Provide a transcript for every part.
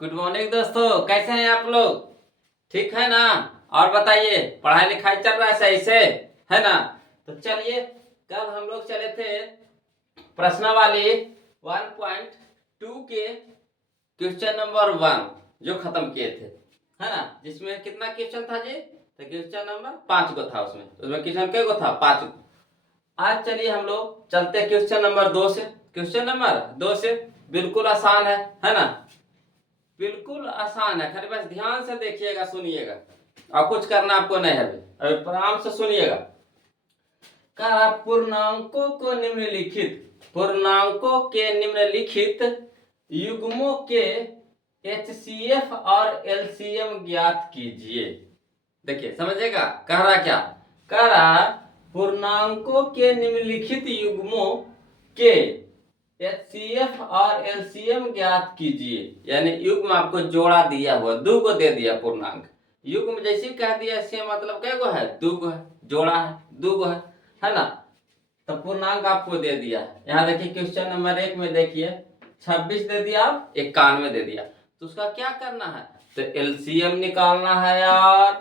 Good morning दोस्तों, कैसे हैं आप लोग? ठीक है ना? और बताइए, पढ़ाई लिखाई चल रहा है सही से? है ना? तो चलिए, कल हम लोग चले थे प्रश्नावली 1.2 के क्वेश्चन नंबर 1 जो खत्म किए थे, है ना? जिसमें कितना क्वेश्चन था जी? तो क्वेश्चन नंबर 5 को था। उसमें उसमें क्वेश्चन क्या को था? 5 को। आज चलिए हम लोग चलते हैं क्वेश्चन नंबर 2 से। क्वेश्चन नंबर 2 से बिल्कुल आसान है ना? बिल्कुल आसान है, खाली बस ध्यान से देखिएगा, सुनिएगा और कुछ करना आपको नहीं है। अभी आराम से सुनिएगा। कहा पूर्णांकों के निम्नलिखित युग्मों के एचसीएफ और एलसीएम ज्ञात कीजिए। देखिए समझेगा, कह रहा क्या? कह रहा पूर्णांकों के निम्नलिखित युग्मों के एचसीएफ और एलसीएम ज्ञात कीजिए। यानी युग्म आपको जोड़ा दिया हुआ, दो को दे दिया पूर्णांक। युग्म जैसे कह दिया, इससे मतलब क्या गो है? दो गो है, जोड़ा है, दो गो है ना? तो पूर्णांक आपको दे दिया। यहाँ देखिए क्वेश्चन नंबर 1 में देखिए 26 दे दिया, 91 दे दिया। तो उसका क्या करना है? तो एलसीएम निकालना है यार,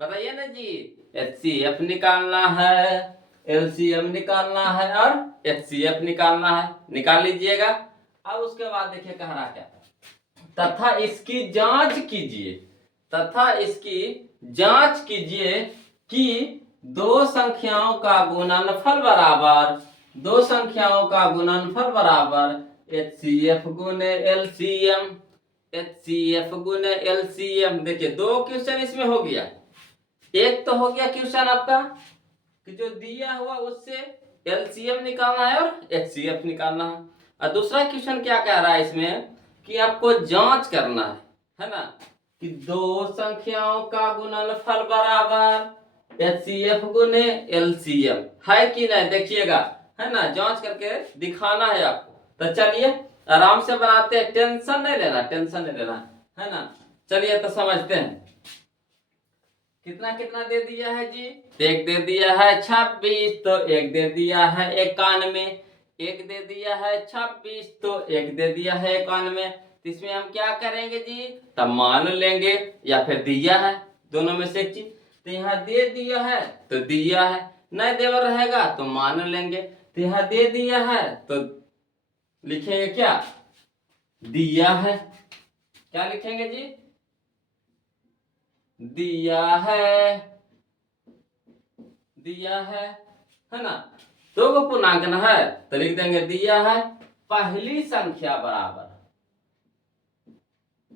बताइए ना जी। एचसीएफ निकालना है, एलसीएम निकालना है और एचसीएफ निकालना है। निकाल लीजिएगा। अब उसके बाद देखिए कह रहा क्या? तथा इसकी जांच कीजिए, तथा इसकी जांच कीजिए कि दो संख्याओं का गुणनफल बराबर, दो संख्याओं का गुणनफल बराबर एचसीएफ गुने एलसीएम, एचसीएफ गुने एलसीएम। देखिए दो क्वेश्चन इसमें हो गया। एक तो हो गया क्वेश्चन आपका कि जो दिया हुआ उससे एलसीएम निकालना है और एचसीएफ निकालना है। और दूसरा क्वेश्चन क्या कह रहा है इसमें कि आपको जांच करना है ना, कि दो संख्याओं का गुणनफल बराबर एचसीएफ गुने एलसीएम है कि नहीं, देखिएगा, है ना? जांच करके दिखाना है आपको। तो चलिए आराम से बनाते हैं, टेंशन नहीं लेना, टेंशन नहीं लेना, है ना? चलिए तो समझते हैं। कितना कितना दे दिया है जी? एक दे दिया है 26, तो एक दे दिया है 91। एक दे दिया है 26, तो एक दे दिया है 91। तो इसमें हम क्या करेंगे जी? तब मान लेंगे या फिर दिया है, दोनों में से एक चीज। तो यहाँ दे दिया है तो दिया है, नहीं देवर रहेगा तो मान लेंगे। तो यहाँ दे दिया है तो लिखेंगे क्या? दिया है। क्या लिखेंगे जी? दिया है, दिया है ना? दो को पूर्णांकन है तो लिख देंगे दिया है पहली संख्या बराबर,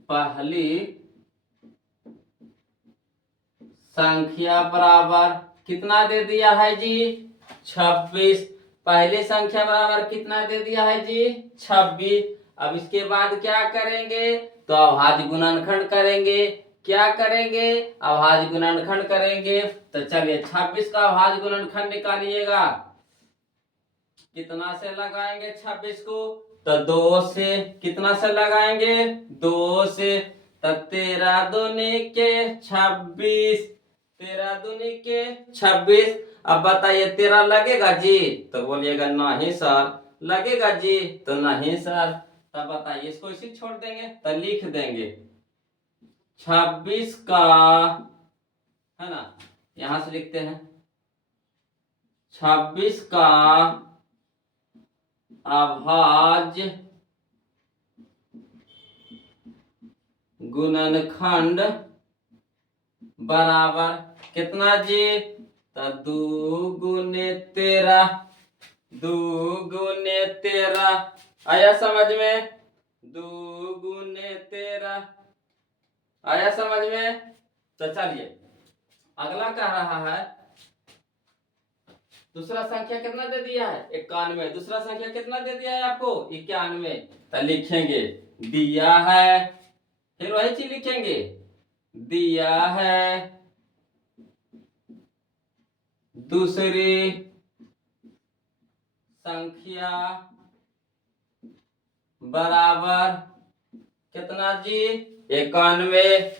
पहली संख्या बराबर कितना दे दिया है जी? 26। पहली संख्या बराबर कितना दे दिया है जी? 26। अब इसके बाद क्या करेंगे? तो अभाज्य गुणनखंड करेंगे। क्या करेंगे? अभाज्य गुणनखंड करेंगे। तो चलिए 26 का अभाज्य गुणनखंड निकालिएगा। कितना से लगाएंगे 26 को? तो 2 से। कितना से लगाएंगे? 2 से। तो 13 दूनी के 26, 13 दूनी के 26। अब बताइए 13 लगेगा जी? तो बोलिएगा नहीं सर। लगेगा जी? तो नहीं सर। तब बताइए इसको इसी छोड़ देंगे तो लिख देंगे 26 का, है ना? यहां से लिखते हैं 26 का अभाज्य गुणनखंड बराबर कितना जी? तो 2 गुने 13, 2 गुने 13 आया समझ में? 2 गुने 13 आया समझ में? तो चलिए अगला कह रहा है दूसरा संख्या कितना दे दिया है? 91। दूसरा संख्या कितना दे दिया है आपको? 91। तो लिखेंगे दिया है, फिर वही चीज लिखेंगे दिया है दूसरी संख्या बराबर कितना जी? 91।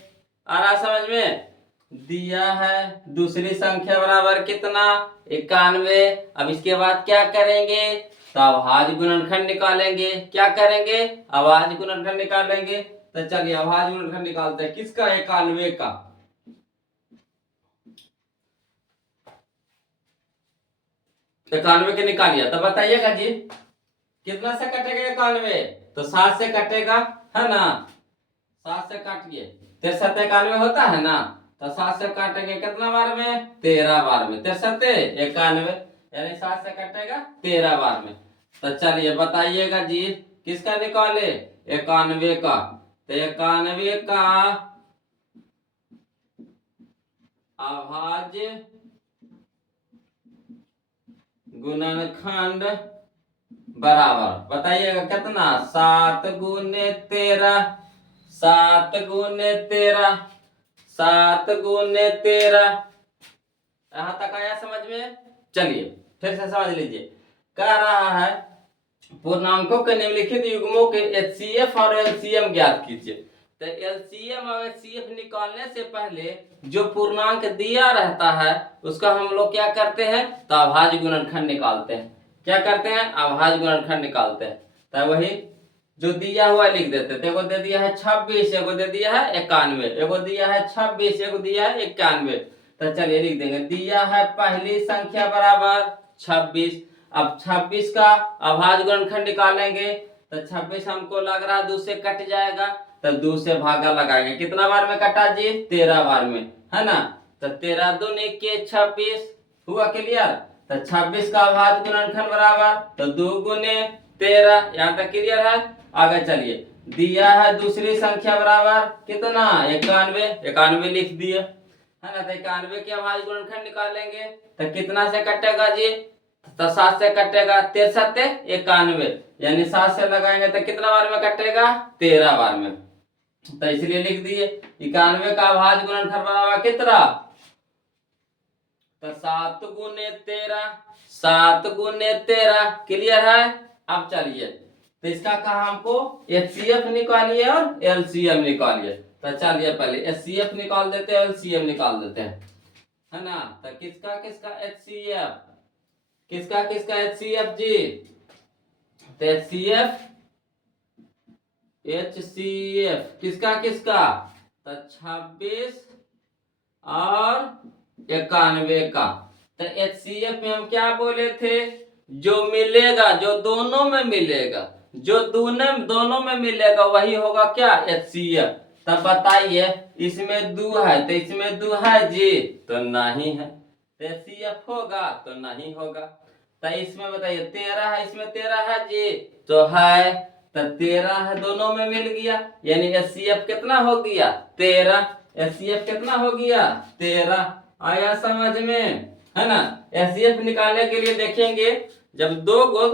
आ रहा समझ में? दिया है दूसरी संख्या बराबर कितना? 91। अब इसके बाद क्या करेंगे? तो अभाज्य गुणनखंड निकालेंगे। क्या करेंगे? अभाज्य गुणनखंड निकालेंगे। तो चलिए अभाज्य गुणनखंड निकालते हैं। किसका? 91 का। 91 के निकालिए तो बताइएगा जी कितना से कटेगा 91? तो 7 से कटेगा, है ना? 7 से काटिए, 63 91 होता है ना, तो 7 से काटेंगे कितना बार में? 13 बार में। 63 91 यानी 7 से कटेगा 13 बार में। तो चलिए बताइएगा जी किसका निकाले? 91 का। तो 91 का अभाज्य गुणनखंड बराबर बताइएगा कितना? 7 गुने 13, 7 गुने 13, 7 गुने 13। यहां तक आया समझ में? चलिए फिर से समझ लीजिए। कह रहा है पूर्णांकों के निम्नलिखित युग्मों के एचसीएफ और एलसीएम ज्ञात कीजिए। तो एलसीएम और एचसीएफ निकालने से पहले जो पूर्णांक दिया रहता है उसका हम लोग क्या करते हैं? तो अभाज्य गुणनखंड निकालते हैं। क्या करते हैं? अभाज्य गुणनखंड निकालते हैं। तो वही जो दिया हुआ लिख देते थे। एगो दे दिया है 26, एगो दे दिया है 91, एगो दिया है 26, एगो दिया है 91। तो चलिए लिख देंगे दिया है पहली संख्या बराबर 26। अब 26 का अभाज्य गुणनखंड निकालेंगे तो 26 हमको लग रहा है 2 से कट जाएगा, तो 2 से भागा लगाएंगे। कितना बार में कटा जी? 13 बार में, है ना? तो 13 दूनी के 26 हुआ क्लियर। तो 26 का अभाज्य गुणनखंड बराबर तो 2 गुने 13। यहाँ तक क्लियर है? आगे चलिए दिया है दूसरी संख्या बराबर कितना? 91, 91 लिख दिए, है ना? तो 91 के अभाज्य गुणनखंड निकालेंगे तो कितना से कटेगा जी? तो 7 से कटेगा। 63 91 यानी 7 से लगाएंगे तो कितना बार में कटेगा? 13 बार में। तो इसलिए लिख दिए 91 का अभाज्य गुणनखंड बराबर कितना? तो 7 गुने 13, 7 गुने 13। क्लियर है? अब चलिए तो इसका कहा हमको एचसीएफ निकालिए और एलसीएम निकालिए। तो चलिए पहले एचसीएफ निकाल देते हैं, एलसीएम निकाल देते हैं, है ना? तो किसका किसका एचसीएफ, किसका किसका एचसीएफ जी? तो एचसीएफ, एचसीएफ किसका किसका? तो 26 और 91 का। तो एचसीएफ में हम क्या बोले थे? जो मिलेगा, जो दोनों में मिलेगा, जो दोनों में मिलेगा वही होगा क्या? एचसीएफ। तब बताइए इसमें 2 है तो इसमें 2 है जी? तो नहीं है। तो एचसीएफ होगा? तो नहीं होगा। तो इसमें बताइए 13 है, इसमें 13 है जी? तो है। तो 13 है, दोनों में मिल गया, यानी एचसीएफ कितना हो गया? 13। एचसीएफ कितना हो गया? 13। आया समझ में, है ना? एचसीएफ निकालने के लिए देखेंगे जब 2 गो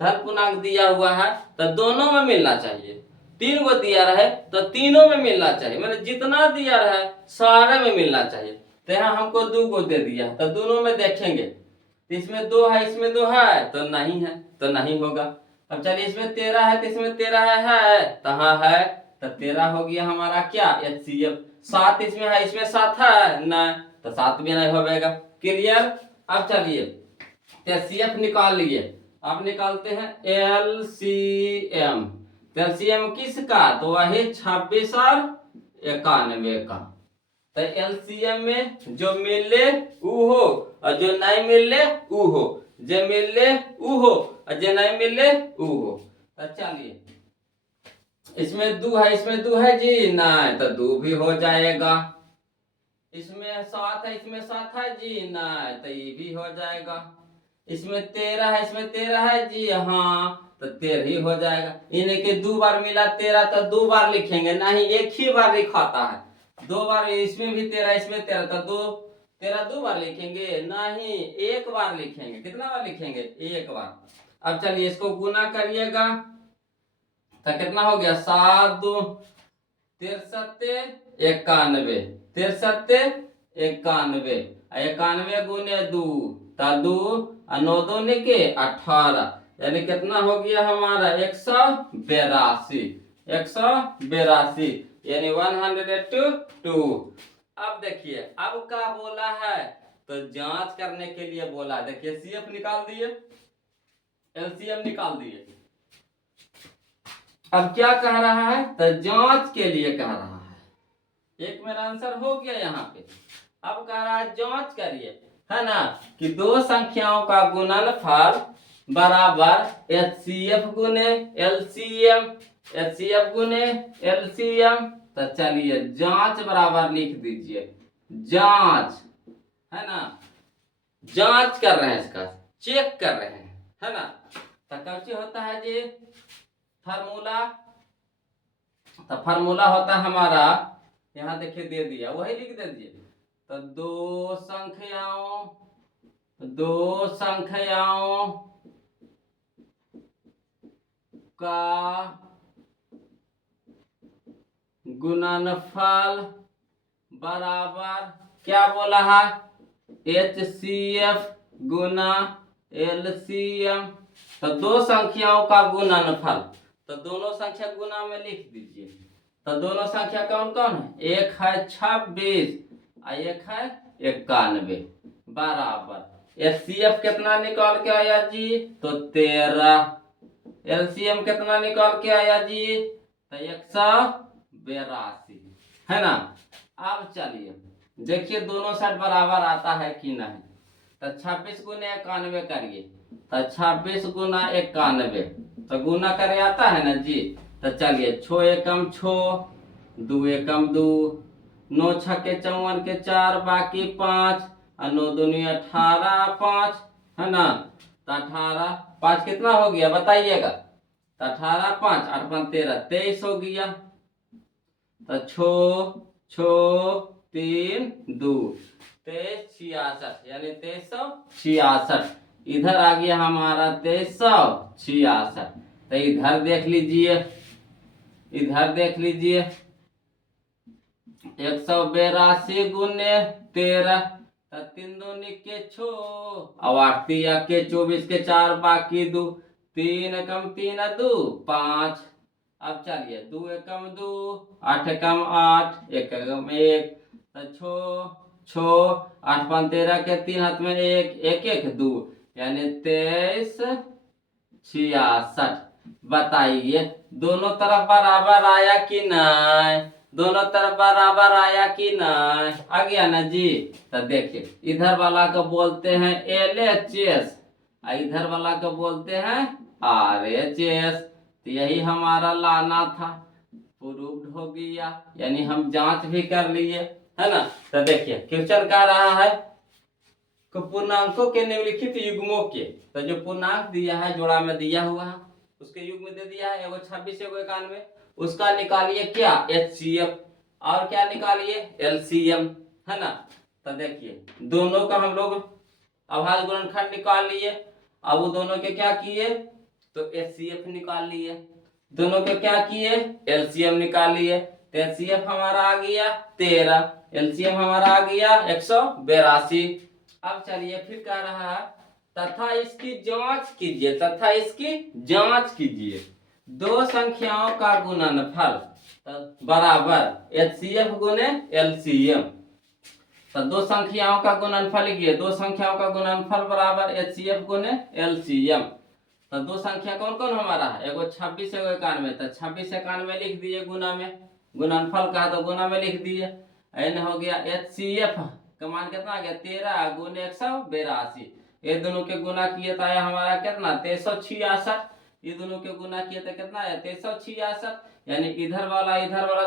धन पूर्णांक दिया हुआ है तो दोनों में मिलना चाहिए। 3 गो दिया रहे तो तीनों में मिलना चाहिए, मतलब जितना दिया रहे सारे में मिलना चाहिए। तो यहाँ हमको 2 गो दे दिया तो दोनों में देखेंगे तो इसमें 2 है, इसमें 2 है, तो नहीं है, तो नहीं होगा। अब चलिए इसमें 13 है तो इसमें 13 है तो हाँ है, तो 13 हो गया हमारा क्या? एचसीएफ। 7 इसमें है, इसमें 7 है नहीं, तो 7 भी नहीं होगा। क्लियर? अब चलिए एचसीएफ निकाल लिए। अब निकालते हैं एलसीएम। एलसीएम किसका? तो वही 26 और 91 का। तो एलसीएम में जो मिले ऊ हो और जो नहीं मिले ऊ हो, जो मिले ऊ हो और जो नहीं मिले ऊ हो। तो चलिए इसमें 2 है, इसमें 2 है जी? नहीं, तो 2 भी हो जाएगा। इसमें 7 है, इसमें 7 है जी? नहीं, तो ये भी हो जाएगा। इसमें 13 है, इसमें 13 है जी? हाँ, तो 13 ही हो जाएगा। इन्हें के 2 बार मिला 13 तो 2 बार लिखेंगे, नहीं एक ही बार लिखाता है। 2 बार, इसमें भी 13 इसमें 13 तो 13 2 बार लिखेंगे? नहीं, एक बार लिखेंगे। कितना बार लिखेंगे? एक बार। अब चलिए इसको गुना करिएगा तो कितना हो गया? 7 2 63 91, 63 91, 91 गुने 2 ता 2 और 9 2 के 18, यानी कितना हो गया हमारा? 182, 182 यानी 102। अब देखिए अब क्या बोला है? तो जांच करने के लिए बोला है। देखिए सीएफ निकाल दिए, एलसीएम निकाल दिए। अब क्या कह रहा है, तो जांच के लिए कह रहा है। एक मेरा आंसर हो गया यहाँ पे। अब कह रहा है जांच करिए, है ना, कि दो संख्याओं का गुणनफल बराबर एचसीएफ गुने एलसीएम, एचसीएफ गुने एलसीएम। तो चलिए जांच बराबर लिख दीजिए, जांच, है ना, जांच कर रहे हैं, इसका चेक कर रहे हैं, है ना। तो कैसे होता है जी फार्मूला, तो फार्मूला होता है हमारा, यहाँ देखिए दे दिया, वही लिख दीजिए। तो दो संख्याओं का गुणनफल बराबर क्या बोला है, एचसीएफ गुना एलसीएम। तो दो संख्याओं का गुणनफल, तो दोनों संख्या गुना में लिख दीजिए। तो दोनों संख्या कौन कौन है, एक है 26 और एक है 91, बराबर एचसीएफ कितना निकाल के आया जी, तो 13, एलसीएम कितना निकाल के आया जी, तो 182, है ना। अब चलिए देखिए दोनों साइड बराबर आता है कि नहीं। तो 26 गुना 91 करिए, तो 26 गुना 91, तो गुना करे आता है ना जी। तो चलिए 6 एकम 6, 2 एकम 2, 9 छक्के 54 के 4, बाकी 5, और 9 दूनी 18, 5, है ना। तो 18 5 कितना हो गया बताइएगा, तो 18 5 8 5 13 23 हो गया। तो 6 3 2 23 66, यानी 2366। इधर आ गया हमारा 2366। तो इधर देख लीजिए, इधर देख लीजिए 182 गुने 13, तो 3 दूनी के 6, और 8 तिया के 24 के 4, बाकी 2, 3 एकम 3 2 5। अब चलिए 2 एकम 2, 8 एकम 8, 1 एकम 1, तो 6 8 5 13 के 3 हाथ में 1 1 1 2, यानी 23 66। बताइए दोनों तरफ बराबर आया कि नहीं, दोनों तरफ बराबर आया कि नहीं, आ गया ना जी। तो देखिए इधर वाला को बोलते हैं एलएचएस, इधर वाला को बोलते हैं आरएचएस। तो यही हमारा लाना था, प्रूव्ड हो गया, यानी हम जांच भी कर लिए, है ना। तो देखिए क्वेश्चन कह रहा है पूर्णांकों के निम्नलिखित युग्मों के, तो जो पूर्णांक दिया है जोड़ा में दिया हुआ है, उसके युग्म दे दिया है, एगो 26 एगो 91, उसका निकालिए क्या एचसीएफ, और क्या निकालिए एलसीएम, है ना। तो देखिए दोनों का हम लोग अभाज्य गुणनखंड निकाल लिए। अब वो दोनों के क्या किए, तो एचसीएफ निकाल लिए, दोनों के क्या किए एलसीएम निकाल लिए। तो एचसीएफ हमारा आ गया 13, एलसीएम हमारा आ गया 182। अब चलिए फिर कह रहा है तथा इसकी जांच कीजिए, तथा इसकी जांच कीजिए, दो संख्याओं का गुणनफल बराबर एचसीएफ गुने एलसीएम। तो दो संख्याओं का गुणनफल लिखिए, दो संख्याओं का गुणनफल बराबर एचसीएफ गुने एलसीएम। तो दो संख्या कौन कौन हमारा है, एगो 26 एगो 91, तो 26 91 लिख दिए गुना में, गुणनफल का तो गुना में लिख दिए। एन हो गया एचसीएफ का मान कितना आ गया 13 गुने 182, ये दोनों के गुना किए तो आया हमारा कितना 2366, ये दोनों के गुना किए तो कितना आया 2366, यानी इधर वाला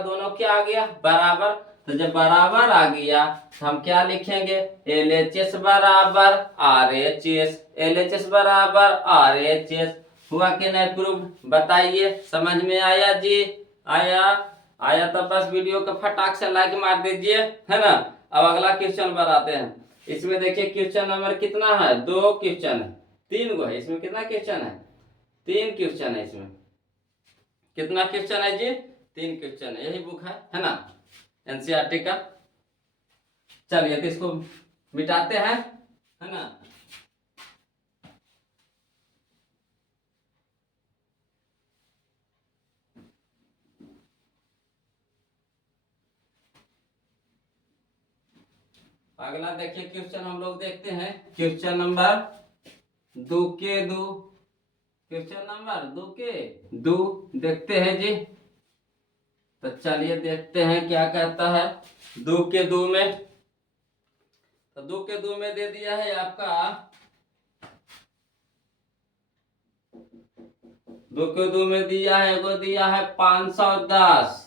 दोनों क्या आ गया बराबर। तो जब बराबर आ गया तो हम क्या लिखेंगे एलएचएस बराबर आरएचएस, एलएचएस बराबर आरएचएस। हुआ कि नहीं प्रूफ, बताइए समझ में आया जी, आया आया तो बस वीडियो को फटाक से लाइक मार दीजिए, है ना। अब अगला क्वेश्चन बनाते हैं। इसमें देखिए क्वेश्चन नंबर कितना है, 2 क्वेश्चन है, 3 गो है इसमें, कितना क्वेश्चन है 3 क्वेश्चन है इसमें, कितना क्वेश्चन है जी 3 क्वेश्चन है, यही बुक है ना एनसीईआरटी का। चलिए तो इसको मिटाते हैं, है ना। अगला देखिए क्वेश्चन हम लोग देखते हैं, क्वेश्चन नंबर 2 के 2, क्वेश्चन नंबर 2 के 2 देखते हैं जी। तो चलिए देखते हैं क्या कहता है 2 के 2 में। तो 2 के 2 में दे दिया है आपका 2 के 2 में दिया है, वो दिया है 510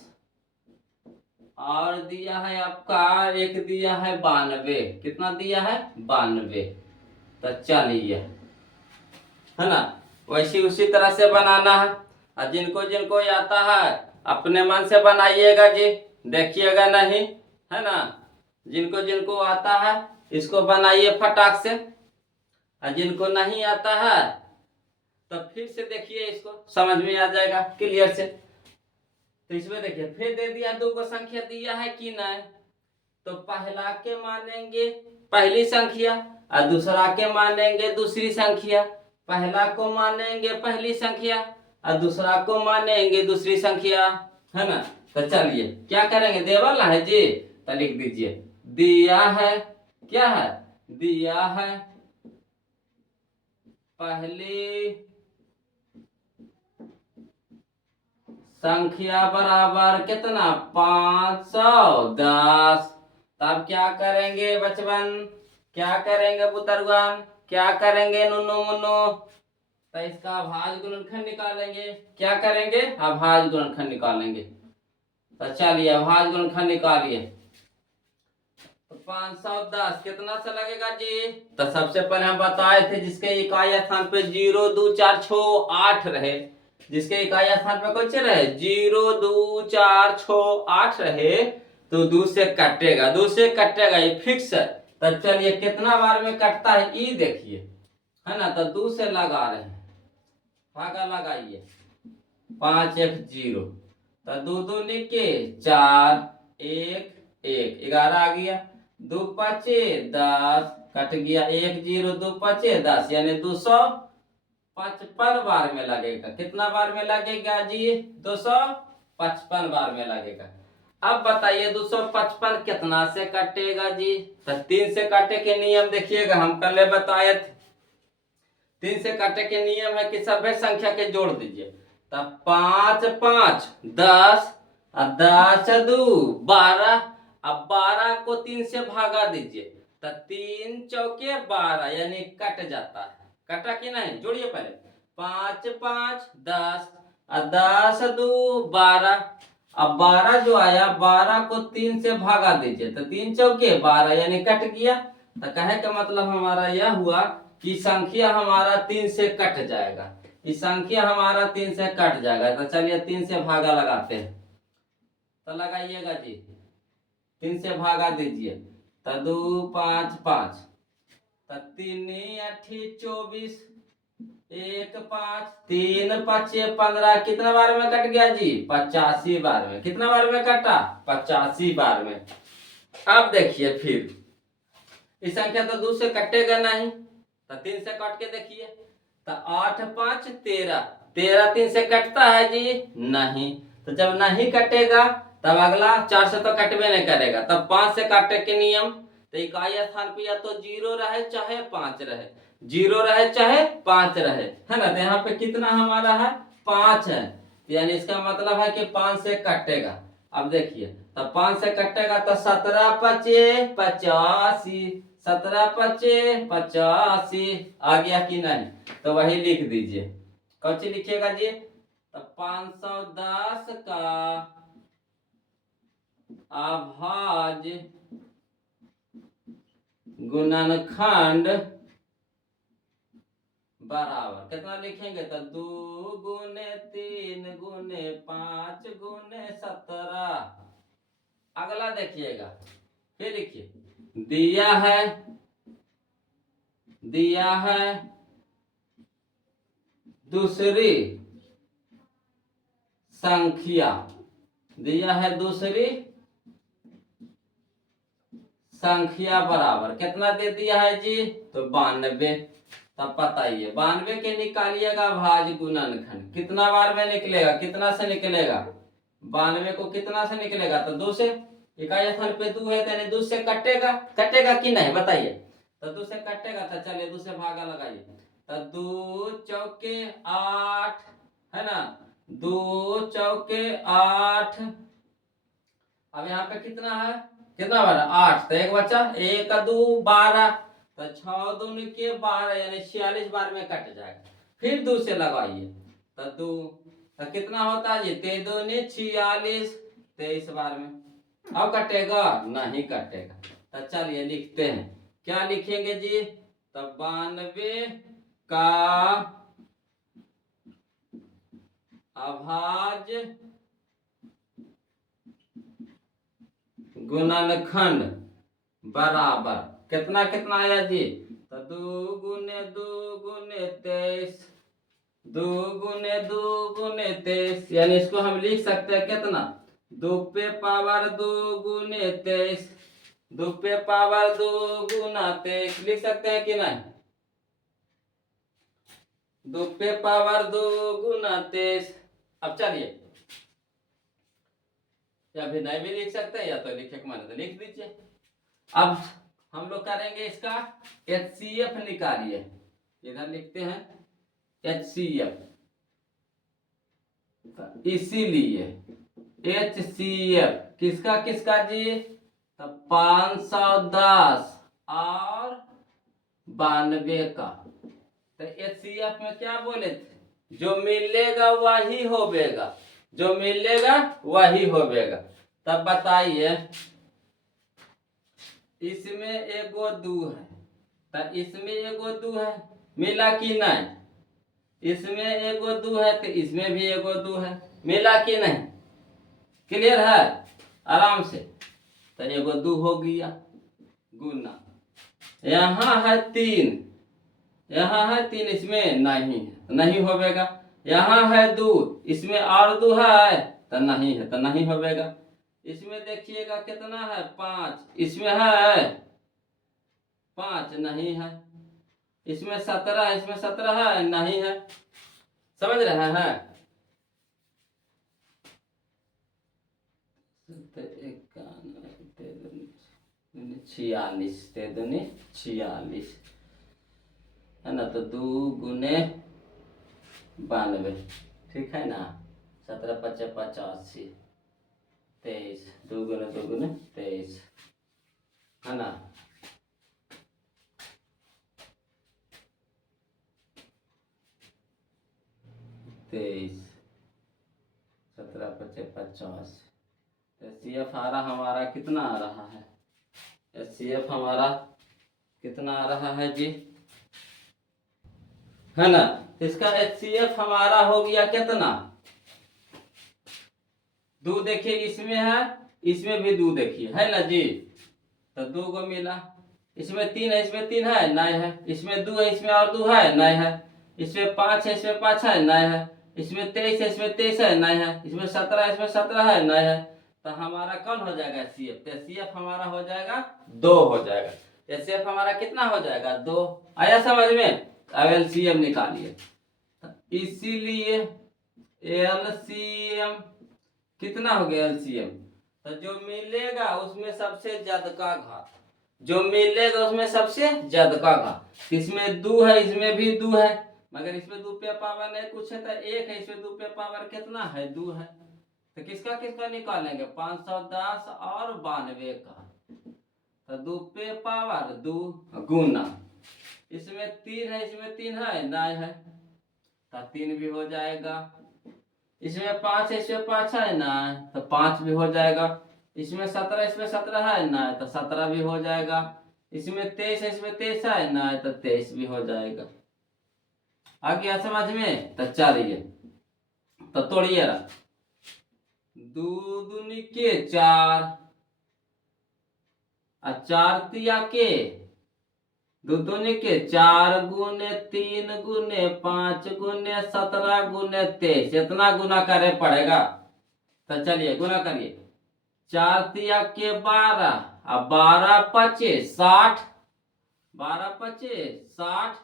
और दिया है आपका एक दिया है 92। कितना दिया है? 92। तो चलिए, है ना, वैसे उसी तरह से बनाना है। और जिनको जिनको आता है अपने मन से बनाइएगा जी, देखिएगा नहीं, है ना। जिनको जिनको आता है इसको बनाइए फटाक से, और जिनको नहीं आता है तो फिर से देखिए, इसको समझ में आ जाएगा क्लियर से। तो इसमें देखिए फिर दे दिया 2 को संख्या दिया है कि नहीं, तो पहला के मानेंगे पहली संख्या और दूसरा के मानेंगे दूसरी संख्या। पहला को मानेंगे पहली संख्या और दूसरा को मानेंगे दूसरी संख्या, है ना। तो चलिए क्या करेंगे, देवल है जी, तो लिख दीजिए दिया है, क्या है, दिया है पहली संख्या बराबर कितना 510। तब क्या करेंगे बचपन, क्या करेंगे बुतरगन, क्या करेंगे नुन्नू मुन्नू, तो इसका अभाज्य गुणनखंड निकालेंगे। क्या करेंगे? अभाज्य गुणनखंड निकालेंगे। तो चलिए अभाज्य गुणनखंड निकालिए। तो 510 कितना से लगेगा जी? तो सबसे पहले हम बताए थे जिसके इकाई स्थान पे 0 2 4 6 8 रहे, जिसके इकाई स्थान पे कौन से रहे 0 2 4 6 8 रहे, तो 2 से कटेगा, 2 से कटेगा, ये फिक्स है। तो चलिए कितना बार में कटता है ये देखिए, है ना। तो 2 से लगा रहे हैं, भागा लगाइए 5 1 0, तो 2 2 लिखे 4 1 1 11 आ गया, 2 5 10 कट गया, 1 0 2 5 10 यानी 255 बार में लगेगा। कितना बार में लगेगा जी? 255 बार में लगेगा। अब बताइए 255 कितना से कटेगा जी? तो 3 से काटे के नियम देखिएगा, हम पहले बताए थे 3 से काटे के नियम है कि सभी संख्या के जोड़ दीजिए। तब 5 5 10 और 10 2 12, अब 12 को 3 से भागा दीजिए, तो 3 चौके 12 यानी कट जाता है। कटा कि नहीं? जोड़िए पहले 5 5 10 और 10 2 12, अब 12 जो आया 12 को 3 से भागा दीजिए, तो 3 चौके 12 यानी कट गया। तो कहे का मतलब हमारा यह हुआ कि संख्या हमारा 3 से कट जाएगा, इस संख्या हमारा 3 से कट जाएगा। तो चलिए 3 से भागा लगाते हैं, तो लगाइएगा जी, 3 से भागा दीजिए, तो 2 5 5, तो 3 8 24, 1 5 3 5 15, कितना बार में कट गया जी? 85 बार में। कितना बार में कटा? 85 बार में। अब देखिए फिर इस संख्या तो 2 से कटेगा नहीं, तो 3 से काट के देखिए, तो 8 5 13, 13 3 से कटता है जी? नहीं। तो जब नहीं कटेगा तब अगला 4 से तो कटवे नहीं करेगा, तब 5 से काटे के नियम। तो इकाई स्थान पे या तो 0 रहे चाहे 5 रहे, 0 रहे चाहे 5 रहे, है ना। तो यहाँ पे कितना हमारा है? 5 है, यानी इसका मतलब है कि 5 से कटेगा। अब देखिए तब 5 से कटेगा तो 17 5 85, 17 5 85 आ गया कि नहीं? तो वही लिख दीजिए, कौन सी लिखिएगा जी? तो 510 का अभाज्य गुणनखंड बराबर कितना लिखेंगे? तो 2 गुने 3 गुने 5 गुने 17। अगला देखिएगा, फिर लिखिए दिया है दूसरी संख्या, दिया है दूसरी संख्या बराबर कितना दे दिया है जी? तो 92। तब बताइए 92 के निकालिएगा भाज्य गुणनखंड, कितना बार में निकलेगा? कितना से निकलेगा? 92 को कितना से निकलेगा? तो 2 से, इकाई स्थान पे 2 है, यानी 2 से कटेगा, कटेगा कि नहीं बताइए? तो 2 से कटेगा, तो चलिए 2 से भागा लगाइए, तो 2 चौके 8 है ना, 2 चौके 8। अब यहाँ पे कितना है, कितना बना 8, तो एक बचा, 1 2 12, तो 6 दूनी के 12 यानी 46 बार में कट जाएगा। फिर 2 से लगाइए तो 2, तो कितना होता है जी, 3 दूनी 46, 23 बार में। अब कटेगा, नहीं कटेगा। तो चलिए लिखते हैं, क्या लिखेंगे जी, तो 92 का अभाज्य गुणनखंड बराबर कितना कितना आया जी, तो 2 गुने 2 गुने 23, 2 गुने 2 गुने 23, यानी इसको हम लिख सकते हैं कितना, 2 पे पावर 2 गुने 23, 2 पे पावर 2 गुना 23 लिख सकते हैं कि नहीं, 2 पे पावर 2 गुना 23। अब चलिए, या फिर नहीं भी लिख सकते हैं, या तो लिखे के माने तो लिख दीजिए। अब हम लोग करेंगे इसका HCF निकालिए, इधर लिखते हैं HCF, इसीलिए HCF किसका किसका जी, तो 510 और 92 का। तो HCF में क्या बोले थे, जो मिलेगा वही होवेगा, जो मिलेगा वही होवेगा। तब बताइए, इसमें एगो 2 है, तो इसमें एगो 2 है, मिला कि नहीं, इसमें एगो 2 है तो इसमें भी एगो 2 है, मिला कि नहीं, क्लियर है आराम से। तो एगो 2 हो गया गुना, यहाँ है 3, यहाँ है 3, इसमें नहीं है तो नहीं होवेगा, यहाँ है 2, इसमें और 2 है तो नहीं है, तो नहीं होवेगा। इसमें देखिएगा कितना है 5, इसमें है 5 नहीं है, इसमें 17, इसमें 17 है नहीं है, समझ रहे हैं। 46, 46 है ना, तो 2 गुने 92, ठीक है ना, 17 5 85, 23, 2 गुने 2 गुने 23 है ना, 23, 17 5 50। HCF आ रहा हमारा कितना आ रहा है, HCF हमारा कितना आ रहा है जी, है ना, इसका HCF हमारा हो गया कितना, 2 देखिए इसमें है, इसमें भी 2 देखिए है ना जी, तो 2 को मिला, इसमें 3 है, इसमें 3 है नहीं है, इसमें 2 है, इसमें और 2 है नहीं है, इसमें 5 है, इसमें 5 है नहीं है, इसमें 23 है, इसमें 23 है नहीं है, इसमें 17 है, इसमें 17 है नहीं है। तो हमारा कौन हो जाएगा HCF, तो HCF हमारा हो जाएगा 2 हो जाएगा, HCF हमारा कितना हो जाएगा 2। आया समझ में। अब LCM निकालिए, इसीलिए LCM कितना हो गया, LCM तो जो मिलेगा उसमें सबसे ज्यादा का घात, जो मिलेगा उसमें सबसे ज्यादा का घात, इसमें 2 है, इसमें भी 2 है, मगर इसमें 2 पे पावर नहीं कुछ है तो 1 है, इसमें 2 पे पावर कितना है 2 है, तो किसका किसका निकालेंगे 510 और 92 का, तो 2 पे पावर 2 गुना, इसमें 3 है, इसमें 3 है नहीं है तो 3 भी हो जाएगा, इसमें 5 है, इसमें 5 है ना तो 5 भी हो जाएगा, इसमें 17, इसमें 17 है ना तो 17 भी हो जाएगा, इसमें 23 है, इसमें 23 है ना तो 23 भी हो जाएगा। आ गया समझ में। तो चलिए तो तोड़िए, 2 दूनी के 4 और 4 तिया के 2 दूनी के 4 गुने 3 गुने 5 गुने 17 गुने 23, इतना गुना करे पड़ेगा। तो चलिए गुना करिए, 4 तिया के 12 और 12 पचे 60, 12 पचे 60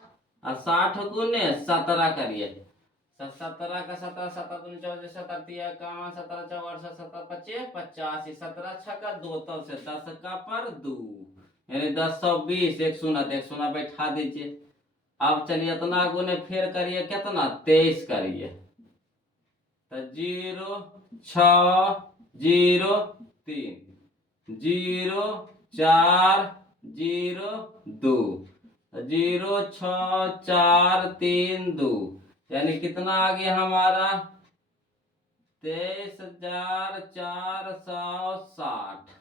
और 60 गुने 17 करिए, 17 का 17, 17 दूनी 24, 17 तिया का 17 चौवार 17 पचे 85, 17 छक्का 2 तब से 10 का पर 2 यानी 10 120, 1 शून्य बैठा दीजिए, अब चलिए इतना गुने फिर करिए कितना 23 करिए तो 0 6 0 3 0 4 0 2 0 6 4 3 2 यानी कितना आ गया हमारा 23,460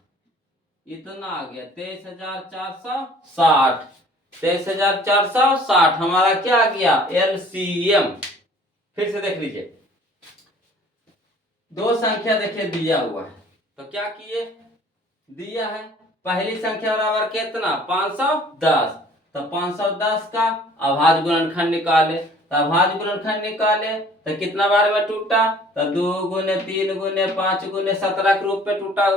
इतना आ गया 23,460 23,460 हमारा क्या आ गया एलसीएम। फिर से देख लीजिए दो संख्या देखिए दिया हुआ है तो क्या किए दिया है पहली संख्या बराबर कितना 510 तो 510 का अभाज्य गुणनखंड निकाले तो अभाज्य गुणनखंड निकाले तो कितना बार में टूटा तो 2 गुने 3 गुने 5 गुने 17 के रूप में टूटा।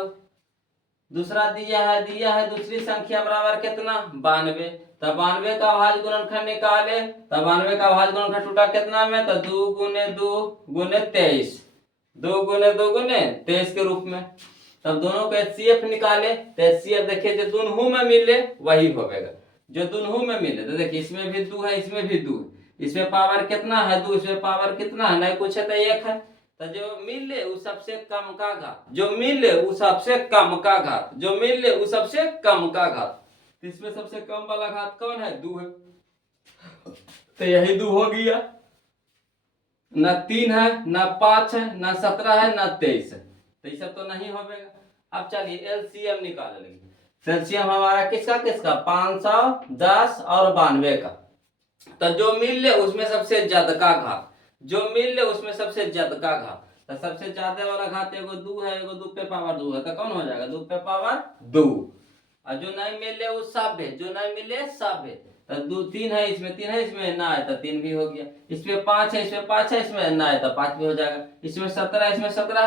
दूसरा दिया है दूसरी संख्या बराबर कितना 92 तो 92 का अभाज्य गुणनखंड निकाले तो 92 का अभाज्य गुणनखंड टूटा कितना में तो 2 गुने 2 गुने 23 2 गुने 2 गुने 23 के रूप में। तब दोनों को एचसीएफ निकाले तो एचसीएफ देखिए जो दोनों में मिले वही होगा जो दोनों में मिले तो देखिए इसमें भी 2 है इसमें भी 2 इसमें पावर कितना है 2 इसमें पावर कितना है नहीं कुछ है तो 1 है तो जो मिले वो सबसे कम का घात जो मिले वो सबसे कम का घात जो मिले वो सबसे कम का घात इसमें सबसे कम वाला घात कौन है 2 है तो यही 2 हो गया न 3 है न 5 है न 17 है न 23 है तो ये सब तो नहीं होगा। अब चलिए एलसीएम निकाल लेंगे एलसीएम हमारा किसका 510 और 92 का तो जो मिले उसमें सबसे ज्यादा का घात जो मिले उसमें सबसे ज्यादा का घात तो सबसे ज्यादा वाला घात एगो 2 है एगो 2 पे पावर 2 है तो कौन हो जाएगा 2 पे पावर 2 और जो नहीं मिले वो सब है जो नहीं मिले सब है तो 2 3 है इसमें ना है तो 3 भी हो गया इसमें 5 है इसमें ना है तो 5 भी हो जाएगा इसमें 17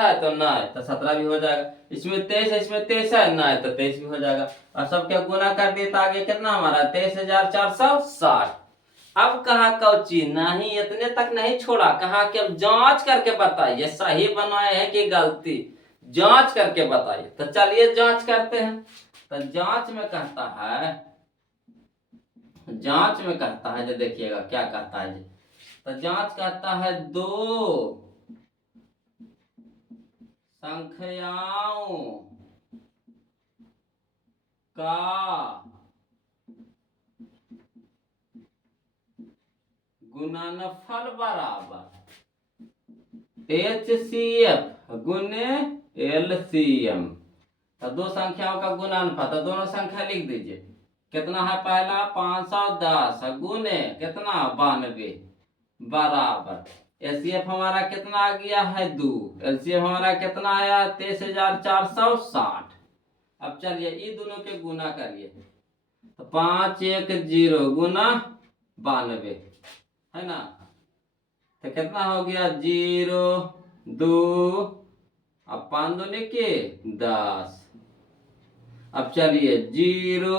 है तो ना है तो 17 भी हो जाएगा इसमें 23 है ना है तो 23 भी हो जाएगा और सब क्या गुना कर दिए तो आगे कितना हमारा 23,460। अब कहा कौची नहीं इतने तक नहीं छोड़ा कहा कि अब जांच करके बताइए सही बनाए हैं कि गलती जांच करके बताइए तो चलिए जांच करते हैं तो जांच में कहता है जो देखिएगा क्या कहता है तो जांच कहता है 2 संख्याओं का गुणनफल बराबर HCF गुने LCM तो दो संख्याओं का गुणनफल तो दोनों संख्या लिख दीजिए कितना है पहला 510 गुने कितना 92 बराबर एचसीएफ हमारा कितना आ गया है 2 एलसीएम हमारा कितना आया 23,460। अब चलिए ये दोनों के गुना करिए तो 510 गुना 92 है ना तो कितना हो गया 0 2 अब 5 2 के 10। अब चलिए 0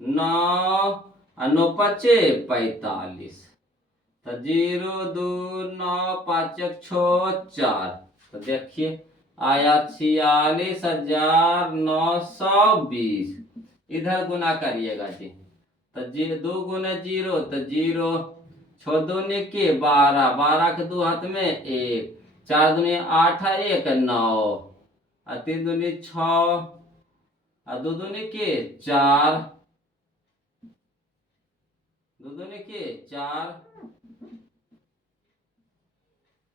9 और 9 5 45 तो 0 2 9 5 6 4 तो देखिए आया 46,920 इधर गुना करिएगा जी तो 2 गुने 0 तो 0 6 दूनी के 12 12 के 2 हाथ में 1 4 दूनी 8 1 9 और 3 दूनी 6 और 2 दूनी के 4 2 दूनी के 4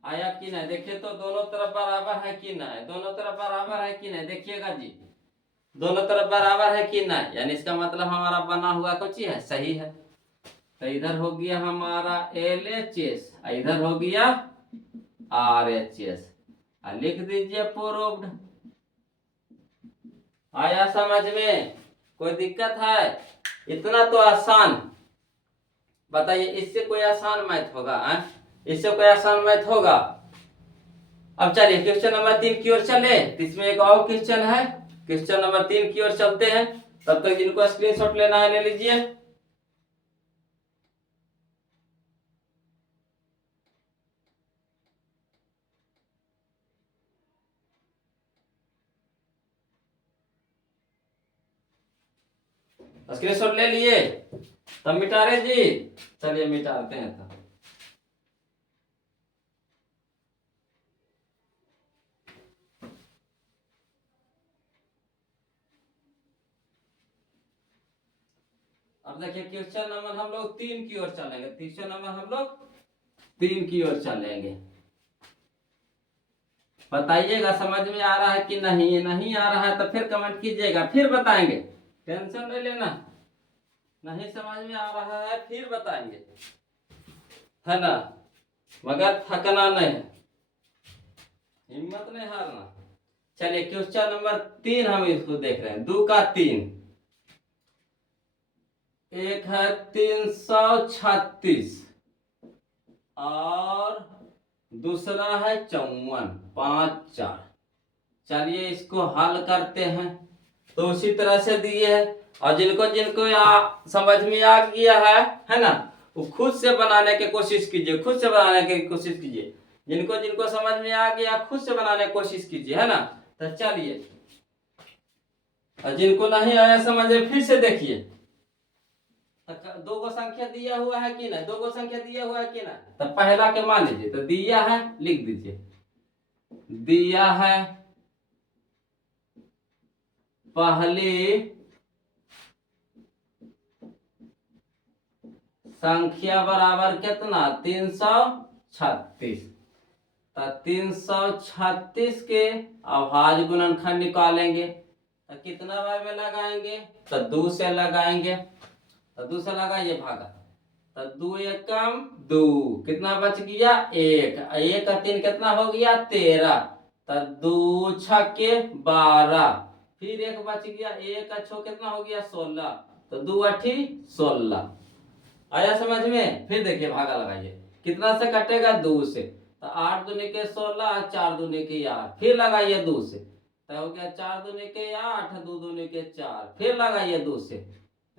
आया कि नहीं देखिए तो दोनों तरफ बराबर है कि नहीं दोनों तरफ बराबर है कि नहीं देखिएगा जी दोनों तरफ बराबर है कि नहीं यानी इसका मतलब हमारा बना हुआ कुछ है सही है तो इधर हो गया हमारा LHS इधर हो गया RHS लिख दीजिए प्रूव्ड। आया समझ में कोई दिक्कत है इतना तो आसान बताइए इससे कोई आसान मैथ होगा इससे कोई आसान मैथ होगा। अब चलिए क्वेश्चन नंबर 3 की ओर चले इसमें एक और क्वेश्चन है क्वेश्चन नंबर 3 की ओर चलते हैं तब तक जिनको स्क्रीनशॉट लेना है ले लीजिए। स्क्रीनशॉट ले लिए तब मिटा रहे जी, चलिए मिटाते हैं तब। अब देखिए क्वेश्चन नंबर हम लोग 3 की ओर चलेंगे। क्वेश्चन नंबर हम लोग 3 की ओर चलेंगे। बताइएगा समझ में आ रहा है कि नहीं, नहीं आ रहा है तो फिर कमेंट कीजिएगा, फिर बताएंगे, टेंशन नहीं लेना। नहीं समझ में आ रहा है फिर बताएंगे, है ना, मगर थकना नहीं है, हिम्मत नहीं हारना। चलिए क्वेश्चन नंबर 3 हम इसको देख रहे हैं। 2 का 3, एक है 336 और दूसरा है 54, 5 4। चलिए इसको हल करते हैं। तो उसी तरह से दिए है, और जिनको जिनको समझ में आ गया है ना, वो खुद से बनाने की कोशिश कीजिए, खुद से बनाने की कोशिश कीजिए। जिनको जिनको समझ में आ गया खुद से बनाने की कोशिश कीजिए, है ना। तो चलिए, और जिनको नहीं आया समझ में फिर से देखिए। दो गो संख्या दिया हुआ है कि नहीं, 2 गो संख्या दिया हुआ है कि नहीं, तो पहला के मान लीजिए। तो दिया है, लिख दीजिए, दिया है पहली संख्या बराबर कितना, 336। तो 336 के अभाज्य गुणनखंड निकालेंगे। तो कितना बार में लगाएंगे, तो 2 से लगाएंगे। तो 2 से लगाइए भागा, तो 2 एकम 2, कितना बच गया 1, 1 का 3 कितना हो गया 13। तो 2 छके 12, फिर 1 बच गया, 1 का 6 कितना हो गया 16। तो 2 8 16। आया समझ में। फिर देखिए भागा लगाइए, कितना से कटेगा 2 से। तो 8 दूनी के 16, 4 दूनी के 8, फिर लगाइए 2 से। तो हो गया 4 दूनी के 8, 2 दूनी के 4, फिर लगाइए 2 से।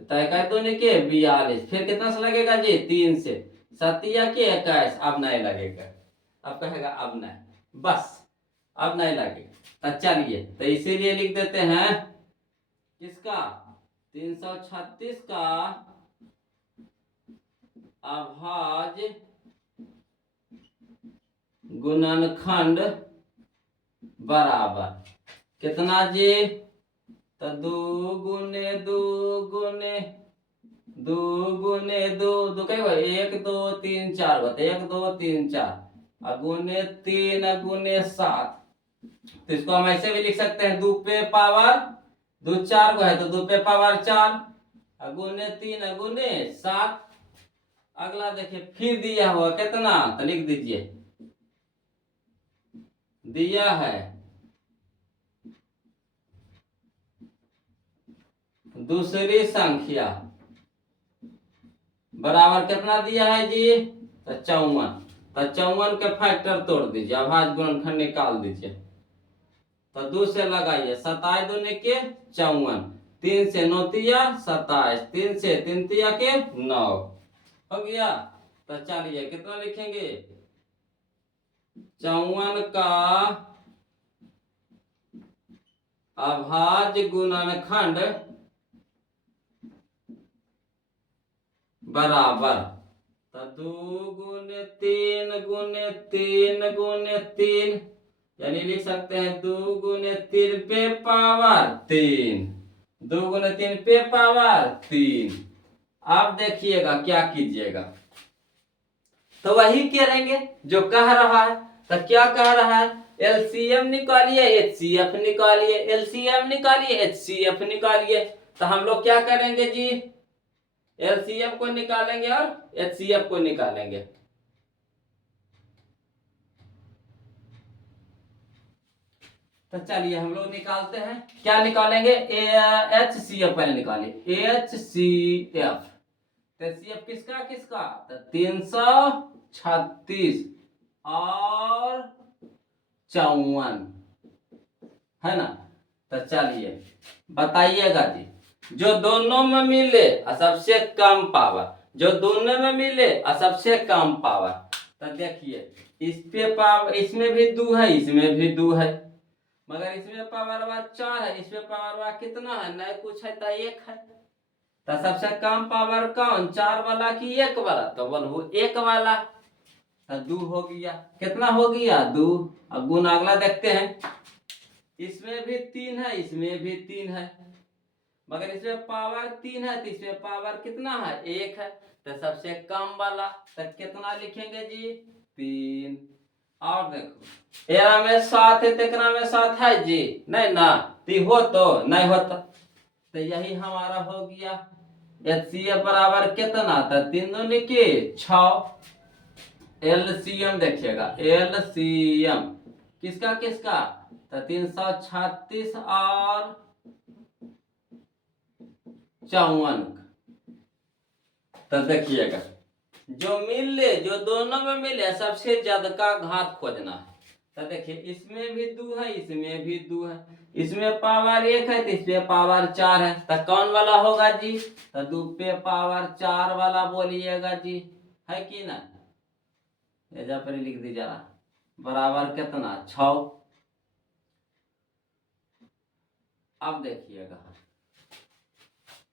तय कर दूनी के 42, फिर कितना से लगेगा जी 3 से। 7 के 21, अब नहीं लगेगा। अब कहेगा अब नहीं, बस अब नहीं लगेगा। तो चलिए, तो इसीलिए लिख देते हैं किसका, 336 का अभाज्य गुणनखंड बराबर कितना जी, तो 2 गुने 2 गुने 2 गुने 2, 2 कई 1 2 3 4 होते, 1 2 3 4 और गुने 3 गुने 7। तो इसको हम ऐसे भी लिख सकते हैं, 2 पे पावर 2 4 को है तो 2 पे पावर 4 गुने 3 गुने 7। अगला देखिए फिर दिया हुआ कितना, तो लिख दीजिए, दिया है दूसरी संख्या बराबर कितना दिया है जी, तो 54। तो 54 के फैक्टर तोड़ दीजिए, अभाज्य गुणनखंड निकाल दीजिए। तो 2 से लगाइए, 27 दूनी के 54, 3 से 9 तिया 27, 3 से 3 तिया के 9 हो गया। तो चलिए कितना लिखेंगे, 54 का अभाज्य गुणनखंड बराबर, तो 2 गुने 3 गुने 3 गुने 3, यानी लिख सकते हैं 2 गुने 3 पे पावर 3, 2 गुने 3 पे पावर 3। आप देखिएगा क्या कीजिएगा, तो वही करेंगे जो कह रहा है। तो क्या कह रहा है, एलसीएम निकालिए, एचसीएफ निकालिए, एलसीएम निकालिए, एचसीएफ निकालिए। तो हम लोग क्या करेंगे जी, एलसीएम को निकालेंगे और एचसीएफ को निकालेंगे। तो चलिए हम लोग निकालते हैं, क्या निकालेंगे, एचसीएफ पहले निकालिए, एचसीएफ। एचसीएफ किसका किसका, तो 336 और 54, है ना। तो चलिए बताइएगा जी, जो दोनों में मिले और सबसे कम पावर, जो दोनों में मिले और सबसे कम पावर। तो देखिए इस पे पावर, इसमें भी 2 है, इसमें भी 2 है, मगर इसमें पावर 4 है, इसमें पावर कितना है, नहीं कुछ है तो 1 है। तो सबसे कम पावर कौन, 4 वाला की 1 वाला, तो बोलबो 1 वाला। तो 2 हो गया, कितना हो गया 2। अब गुना अगला देखते हैं, इसमें भी 3 है, इसमें भी 3 है, मगर इसमें पावर 3 है तो इसमें पावर कितना है 1 है। तो सबसे कम वाला तो कितना लिखेंगे जी 3। और देखो एरा में 7 है, तेकरा में 7 है जी नहीं ना, ती हो तो नहीं होता, तो यही हमारा हो गया HCF बराबर कितना था 3 दूनी के 6। एलसीएम देखिएगा, एलसीएम किसका किसका, तो 336 और 54। तो देखिएगा जो मिले, जो दोनों में मिले सबसे ज्यादा का घात खोजना है। तो देखिए इसमें भी 2 है, इसमें भी 2 है, इसमें पावर 1 है तो इसमें पावर 4 है, तो कौन वाला होगा जी, तो 2 पे पावर 4 वाला बोलिएगा जी, है कि ना। एजा पर लिख दी जरा, बराबर कितना 6। अब देखिएगा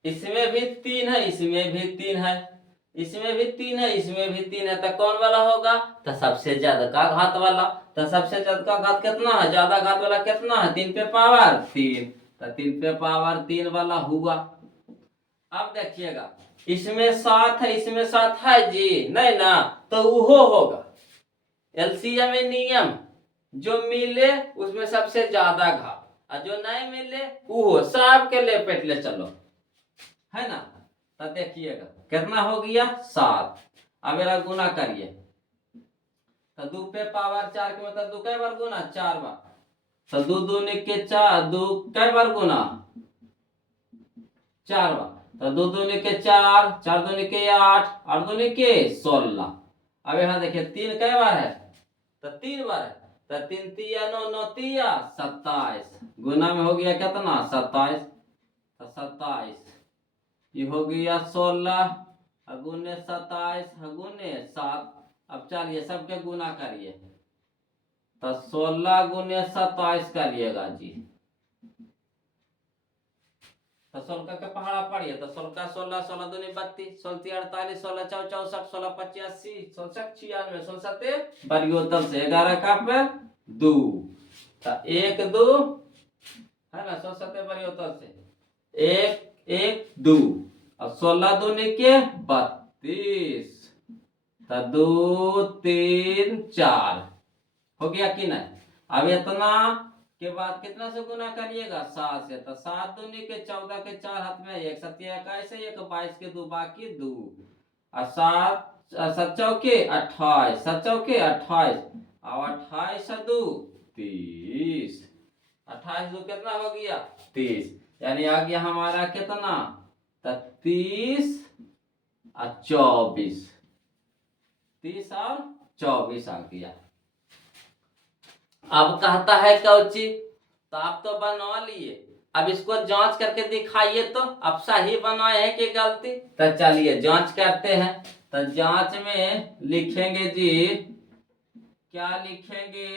इसमें भी 3 है, इसमें भी 3 है, इसमें भी 3 है, इसमें भी 3 है, तो कौन वाला होगा, तो सबसे ज्यादा का घात वाला। तो सबसे ज्यादा का घात कितना है, ज्यादा घात वाला कितना है 3 पे पावर 3, तो 3 पे पावर 3 वाला हुआ। अब देखिएगा इसमें 7 है, इसमें 7 है जी नहीं ना, तो वो होगा एलसीएम में नियम, जो मिले उसमें सबसे ज्यादा घात, और जो नहीं मिले वो सब के लेपेट ले चलो, है ना। तो देखिएगा कितना हो गया 7। अब मेरा गुना करिए, तो 2 पे पावर 4 के मतलब 2 कै बार गुना 4 बार, तो 2 दूनी के 4, 2 कै बार गुना 4 बार, तो 2 दूनी के 4, 4 दूनी के 8, 8 दूनी के 16। अब यहाँ देखिए 3 कै बार है, तो 3 बार है, तो 3 तिया 9, 9 तिया 27, गुना में हो गया कितना 27, तो 27 ये हो गया 16 गुने 27 गुने 7। अब चलिए सबके गुना करिए, तो 16 गुने 27 करिएगा जी, तो 16 के पहाड़ा पड़िए, तो 16 16 16 दूनी 32, 16 तीन 48, 16 चौ 64, 16 85, 16 96, 16 बरियो तब से 11 का पे 2, तो 1 2 है ना, 16 बरियो तब से 1 1 2, अब 16 दूनी के 32, तो 2 3 4 हो गया कि नहीं। अब इतना के बाद कितना से गुना करिएगा 7 से, तो 7 दूनी के 14 के 4 हाथ में 1 7 21 1 22 के 2 बाकी 2, और 7 7 चौके 28, 7 चौके 28, और 28 2 30, 28 2 कितना हो गया 30, यानी आ गया हमारा कितना, तो 30 और 24, 30 और 24 आ गया। अब कहता है कौची, तो आप तो बनवा लिए, अब इसको जांच करके दिखाइए तो आप सही बनाए हैं कि गलती। तो चलिए जांच करते हैं, तो जांच में लिखेंगे जी, क्या लिखेंगे,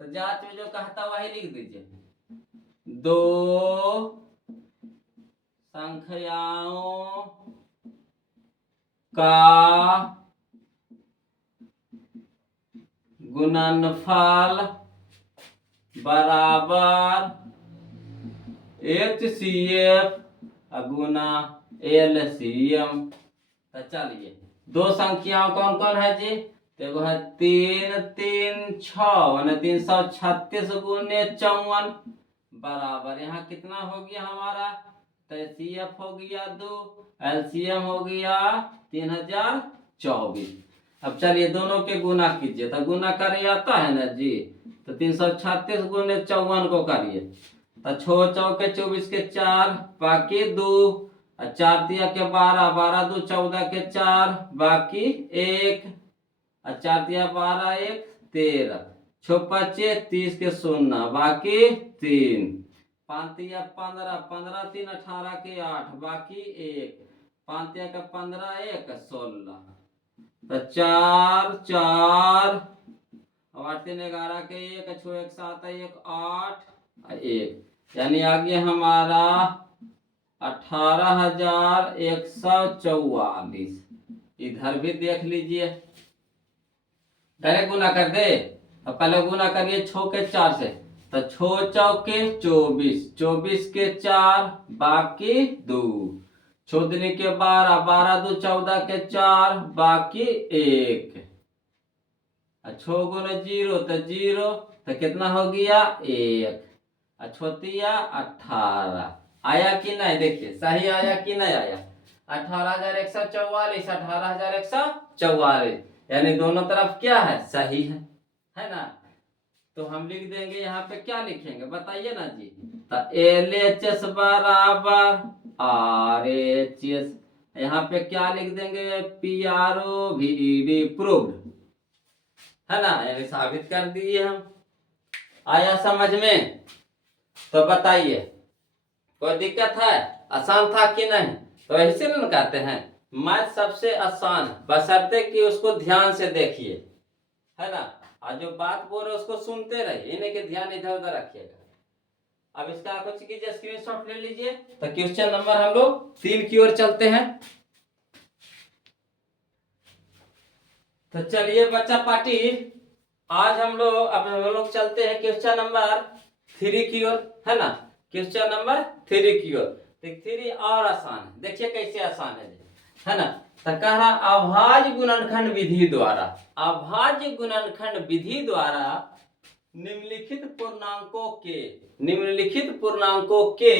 तो जांच में जो कहता वही लिख दीजिए, 2 संख्याओं का गुणनफल बराबर HCF गुना LCM। तो चलिए 2 संख्याओं कौन कौन है जी, तो वो है 3 3 6 336 गुने 54 बराबर, यहाँ कितना हो गया हमारा, तो CF हो गया 2, LCM हो गया 3024। अब चलिए दोनों के गुना कीजिए, तो गुना करे आता है ना जी, तो 336 गुने 54 को करिए, तो 6 चौके 24 के 4 बाकी 2, 4 तिया के 12, 12 2 14 के 4 बाकी 1, 4 तिया 12 1 13, 6 5 30 के 0 बाकी 3, 5 तिया 15, 15 3 18 के 8 बाकी 1, 5 तिया का 15 1 16, तो 4 4 और 8 3 11 के 1 6 1 7 1 8 1, यानी आ गया हमारा 18,144। इधर भी देख लीजिए, डायरेक्ट गुना कर दे। अब पहले गुना करिए 6 के 4 से, तो 6 चौके 24, 24 के 4 बाकी 2, 6 दूनी के 12, 12 दो 14 के 4 बाकी 1, 6 गुने 0 तो 0, तो कितना हो गया 1, छोतिया 18। आया कि नहीं, देखिए सही आया कि नहीं आया। 18,144, 18,144, यानी दोनों तरफ क्या है, सही है ना। तो हम लिख देंगे यहाँ पे, क्या लिखेंगे बताइए ना जी। तो LHS बराबर RHS, यहाँ पे क्या लिख देंगे, PROVD प्रूव्ड, है ना, यानी साबित कर दिए हम। आया समझ में? तो बताइए कोई दिक्कत है, आसान था कि नहीं? तो ऐसे ना कहते हैं मैथ सबसे आसान, बशर्ते कि उसको ध्यान से देखिए, है ना। और जो बात बोल रहे उसको सुनते रहिए, इन्हें के ध्यान इधर उधर रखिएगा। अब इसका कुछ कीजिए, स्क्रीनशॉट ले लीजिए। तो क्वेश्चन नंबर हम लोग 3 की ओर चलते हैं। तो चलिए बच्चा पार्टी, आज हम लोग चलते हैं क्वेश्चन नंबर 3 की ओर, है ना। क्वेश्चन नंबर 3 की ओर। 3 और आसान है, देखिए कैसे आसान है ना। तो कह रहा अभाज्य गुणनखंड विधि द्वारा, अभाज्य गुणनखंड विधि द्वारा निम्नलिखित पूर्णांकों के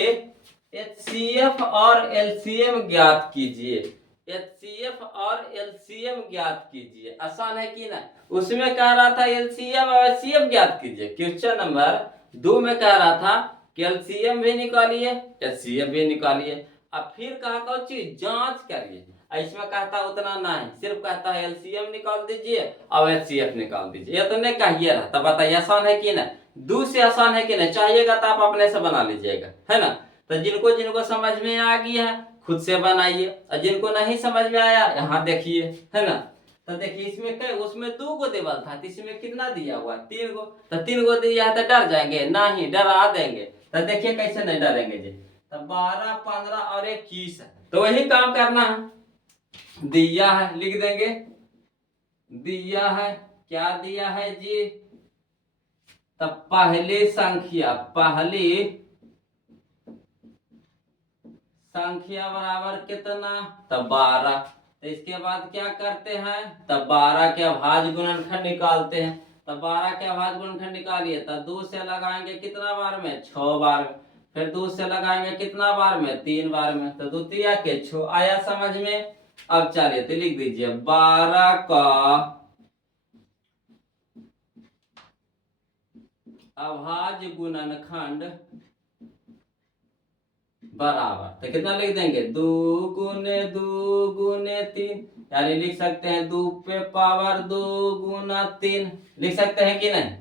HCF और LCM ज्ञात कीजिए। HCF और LCM ज्ञात कीजिए, आसान है कि ना। उसमें कह रहा था LCM और HCF ज्ञात कीजिए। क्वेश्चन नंबर 2 में कह रहा था कि LCM भी निकालिए, HCF भी निकालिए। अब फिर कहा कोई चीज जांच करिए। इसमें कहता उतना नहीं, सिर्फ कहता है LCM निकाल दीजिए और HCF निकाल दीजिए, ये तो नहीं कहिए रहा। तब बताइए आसान है कि ना, 2 से आसान है कि नहीं? चाहिएगा तो आप अपने से बना लीजिएगा, है ना। तो जिनको जिनको समझ में आ गया है खुद से बनाइए, और जिनको नहीं समझ में आया यहाँ देखिए, है ना। तो देखिए इसमें कई, उसमें 2 गो देवल था, तो इसमें कितना दिया हुआ, 3 गो। तो 3 गो दिया है तो डर जाएंगे नहीं, डरा देंगे। तो देखिए कैसे नहीं डरेंगे जी। तो 12, 15 और 21 है, तो वही काम करना है। दिया है लिख देंगे, दिया है, क्या दिया है जी। तो पहली संख्या बराबर कितना, तो 12। तो इसके बाद क्या करते हैं, तो 12 के अभाज्य गुणनखंड निकालते हैं। तो 12 के अभाज्य गुणनखंड निकालिए, तो 2 से लगाएंगे कितना बार में, 6 बार में। फिर 2 से लगाएंगे कितना बार में, 3 बार में। तो द्वितीय के 6 आया समझ में। अब चलिए तो लिख दीजिए 12 का अभाज्य गुणनखंड बराबर, तो कितना लिख देंगे, 2 गुने 2 गुने 3, यानी लिख सकते हैं 2 पे पावर 2 गुना 3, लिख सकते हैं कि नहीं।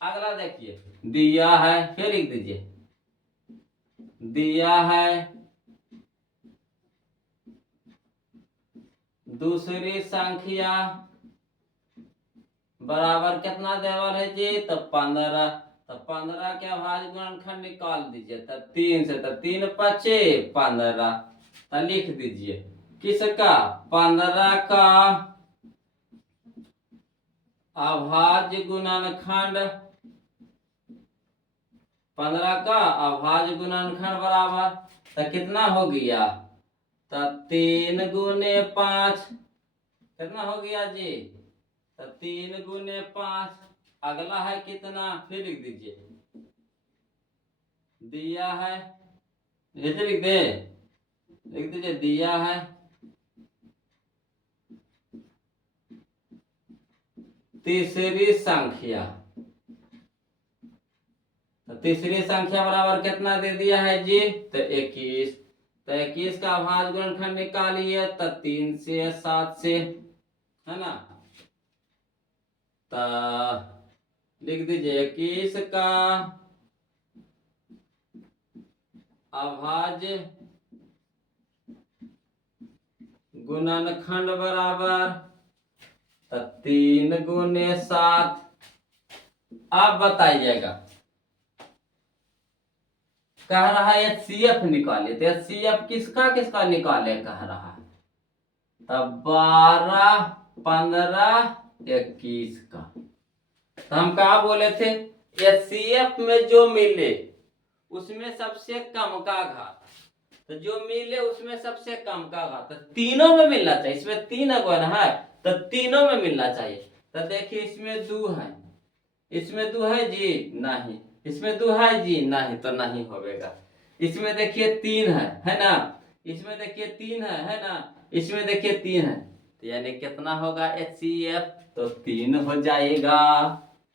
अगला देखिए, दिया है, फिर लिख दीजिए दिया है दूसरी संख्या बराबर कितना देवल है जी, तो 15। तो 15 के अभाज्य गुणनखंड निकाल दीजिए, तो 3 से, तो 3 पचे 15। तो लिख दीजिए किसका, 15 का अभाज्य गुणनखंड, 15 का अभाज्य गुणनखंड बराबर, तो कितना हो गया, तो 3 गुने 5, कितना हो गया जी, तो 3 गुने 5। अगला है कितना, फिर लिख दीजिए दिया है, जैसे लिख दीजिए दिया है तीसरी संख्या, तो तीसरी संख्या बराबर कितना दे दिया है जी, तो 21। तो 21 का अभाज्य गुणनखंड निकालिए, तो 3 से 7 से, है ना। तो लिख दीजिए 21 का अभाज्य गुणनखंड बराबर, तो 3 गुने 7। आप बताइएगा कह रहा है HCF निकाले, तो HCF किसका किसका निकाले कह रहा है, तब 12, 15, 21 का। तो हम कहा बोले थे HCF में जो मिले उसमें सबसे कम का घात, तो जो मिले उसमें सबसे कम का घात, तो तीनों में मिलना चाहिए। इसमें 3 अगुण है तो तीनों में मिलना चाहिए। तो देखिए इसमें 2 है, इसमें 2 है जी नहीं, इसमें 2 है जी नहीं, तो नहीं होगा। इसमें देखिए 3 है ना, इसमें देखिए 3 है ना, इसमें देखिए 3 है, तो यानी कितना होगा HCF, तो 3 हो जाएगा।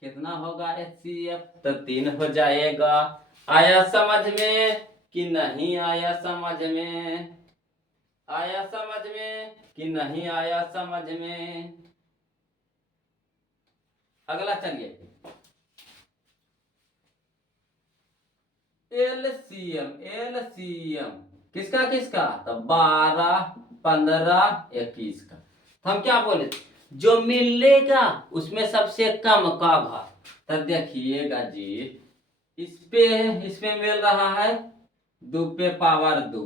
कितना होगा HCF, तो 3 हो जाएगा। आया समझ में कि नहीं आया समझ में, आया समझ में कि नहीं आया समझ में। अगला चलिए LCM, LCM किसका किसका, तो 12, 15, 21 का। हम क्या बोले, जो मिलेगा उसमें सबसे कम का घात, तो देखिएगा जी इसमें मिल रहा है 2 पे पावर 2,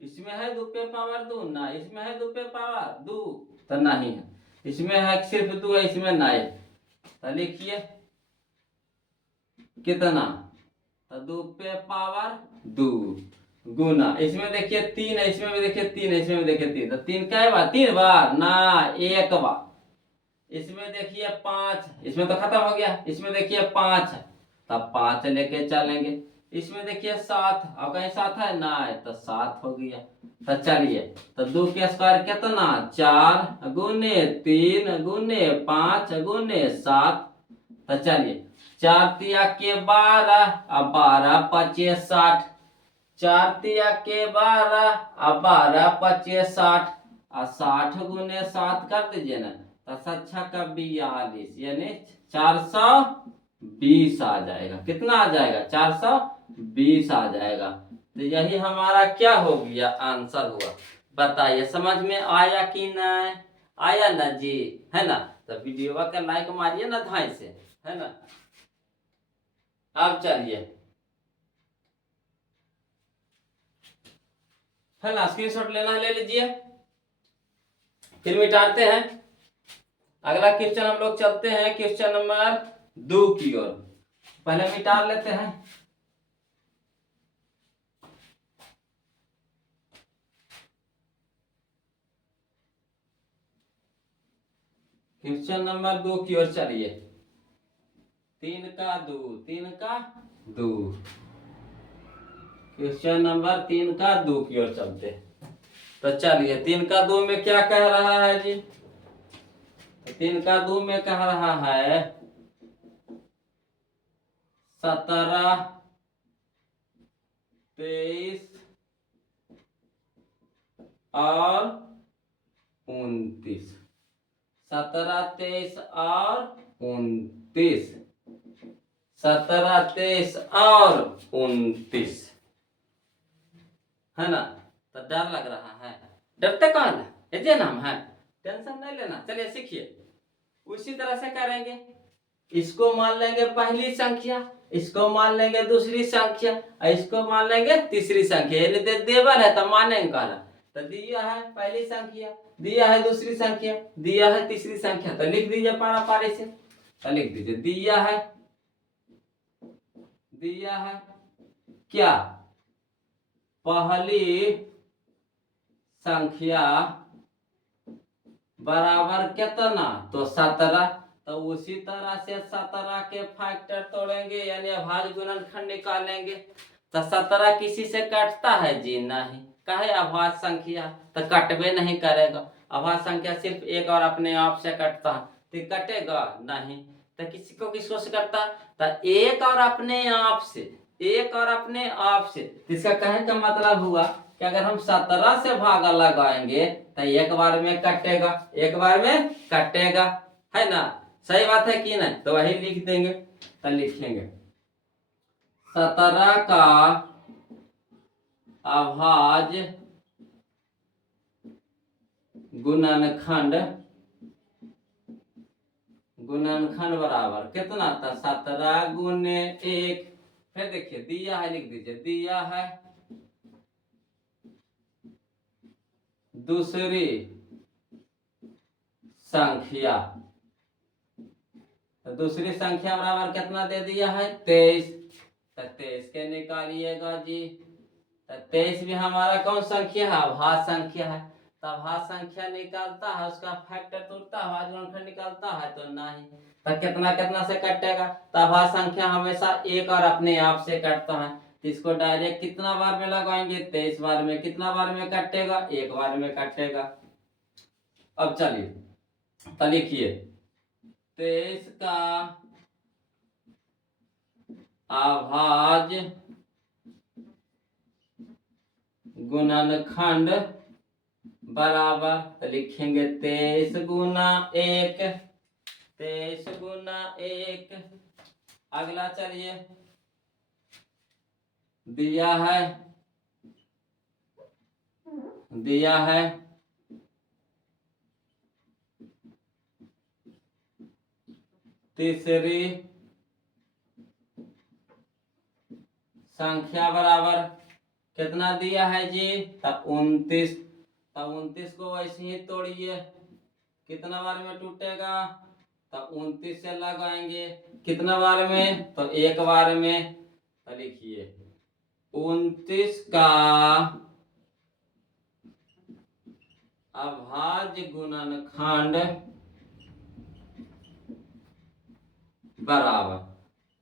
इसमें है 2 पे पावर 2 ना, इसमें है 2 पे पावर 2 तो नहीं है, इसमें है सिर्फ 2 है, इसमें नहीं, तो लिखिए कितना, तो 2 पे पावर 2 गुना, इसमें देखिए 3 है, इसमें भी देखिए 3 है, इसमें भी देखिए 3, तो 3 कै बार, 3 बार ना, 1 बार। इसमें देखिए 5, इसमें तो खत्म हो गया, इसमें देखिए 5 है, तब 5 लेके चलेंगे। इसमें देखिए 7, अब कहीं 7 है ना, तो 7 हो गया। तो चलिए, तो 2 के स्क्वायर कितना, 4 गुने 3 गुने 5 गुने 7, तो चलिए 4 तिया के 12 अब 12 25 60, 4 तिया के 12 अब 12 25 60, और 60 गुने 7 कर दीजिए ना, तो 7 का 42 यानी 420 आ जाएगा। कितना आ जाएगा, 420 आ जाएगा। तो यही हमारा क्या हो गया, आंसर हुआ। बताइए समझ में आया कि नहीं आया ना जी, है ना। तो वीडियो का लाइक मारिए ना धाई से, है ना। अब चलिए है ना, स्क्रीनशॉट लेना है ले लीजिए, फिर मिटाते हैं। अगला क्वेश्चन हम लोग चलते हैं क्वेश्चन नंबर 2 की ओर, पहले मिटा लेते हैं। क्वेश्चन नंबर 2 की ओर चलिए, 3 का 2, 3 का 2, क्वेश्चन नंबर 3 का 2 की ओर चलते हैं। तो चलिए 3 का 2 में क्या कह रहा है जी, 3 का 2 में कह रहा है 17, 23 और 29, 17, 23 और 29, 17, 23 और 29, है ना। तो डर लग रहा है, डरते कौन है, ये नाम है, टेंशन नहीं लेना। चलिए सीखिए, उसी तरह से करेंगे। इसको मान लेंगे पहली संख्या, इसको मान लेंगे दूसरी संख्या, और इसको मान लेंगे तीसरी संख्या, यानी देवल है तो मानेंगे कहना। तो दिया है पहली संख्या, दिया है दूसरी संख्या, दिया है तीसरी संख्या, तो लिख दीजिए पारा पारी से। तो लिख दीजिए दिया है क्या, पहली संख्या बराबर कितना, तो 17। तो उसी तरह से 17 के फैक्टर तोड़ेंगे, यानी अभाज्य गुणनखंड निकालेंगे। तो 17 किसी से कटता है जी नहीं, कहे अभाज्य संख्या, तो कटवे नहीं करेगा। अभाज्य संख्या सिर्फ एक और अपने आप से कटता है, तो कटेगा नहीं। तो किसी को किसको से करता, तो एक और अपने आप से, एक और अपने आप से। इसका कहने का मतलब हुआ कि अगर हम 17 से भागा लगाएंगे तो एक बार में कटेगा, एक बार में कटेगा, है ना। सही बात है कि नहीं, तो वही लिख देंगे। तो लिखेंगे 17 का अभाज्य गुणनखंड, गुणनखंड बराबर कितना था, 17 गुने 1 फिर देखिए दिया है, लिख दीजिए दिया है दूसरी संख्या। तो दूसरी संख्या बराबर कितना दे दिया है 23। तो 23 के निकालिएगा जी। तो 23 भी हमारा कौन संख्या है, अभाज्य संख्या है। तो अभाज्य संख्या निकालता है उसका फैक्टर तोड़ता है, अभाज्य गुणनखंड निकालता है तो नहीं। तो कितना कितना से कटेगा, तो अभाज्य संख्या हमेशा एक और अपने आप से कटता है। तो इसको डायरेक्ट कितना बार में लगाएंगे 23 बार में। कितना बार में कटेगा, एक बार में कटेगा। अब चलिए तो लिखिए 23 का अभाज्य गुणनखंड बराबर, तो लिखेंगे 23 गुना 1, 23 गुना 1। अगला चलिए दिया है तीसरी संख्या बराबर कितना दिया है जी, तब 29। तब 29 को वैसे ही तोड़िए, कितना बार में टूटेगा, तब 29 से लगाएंगे। कितना बार में, तो एक बार में। तो लिखिए 29 का अभाज्य गुणनखंड बराबर,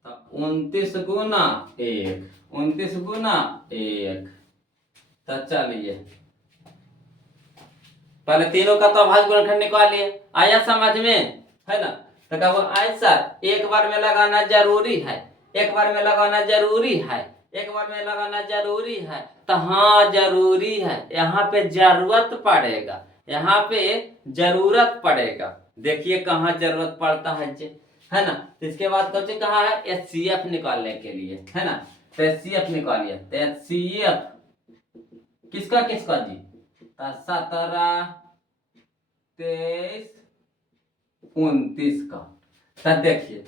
तो 29 गुना 1, 29 गुना 1। तो चलिए पहले तीनों का तो अभाज्य गुणनखंड निकालिए, आया समझ में, है ना। तो कब आए सर, एक बार में लगाना जरूरी है, एक बार में लगाना जरूरी है, एक बार में लगाना जरूरी है। तो हाँ जरूरी है, यहाँ पे जरूरत पड़ेगा, यहाँ पे जरूरत पड़ेगा। देखिए कहाँ जरूरत पड़ता है ना। तो इसके बाद कौन कहा है HCF निकालने के लिए, है ना। तो HCF निकालिए। तो HCF किसका किसका जी, 17, 23, 29 का। तब देखिए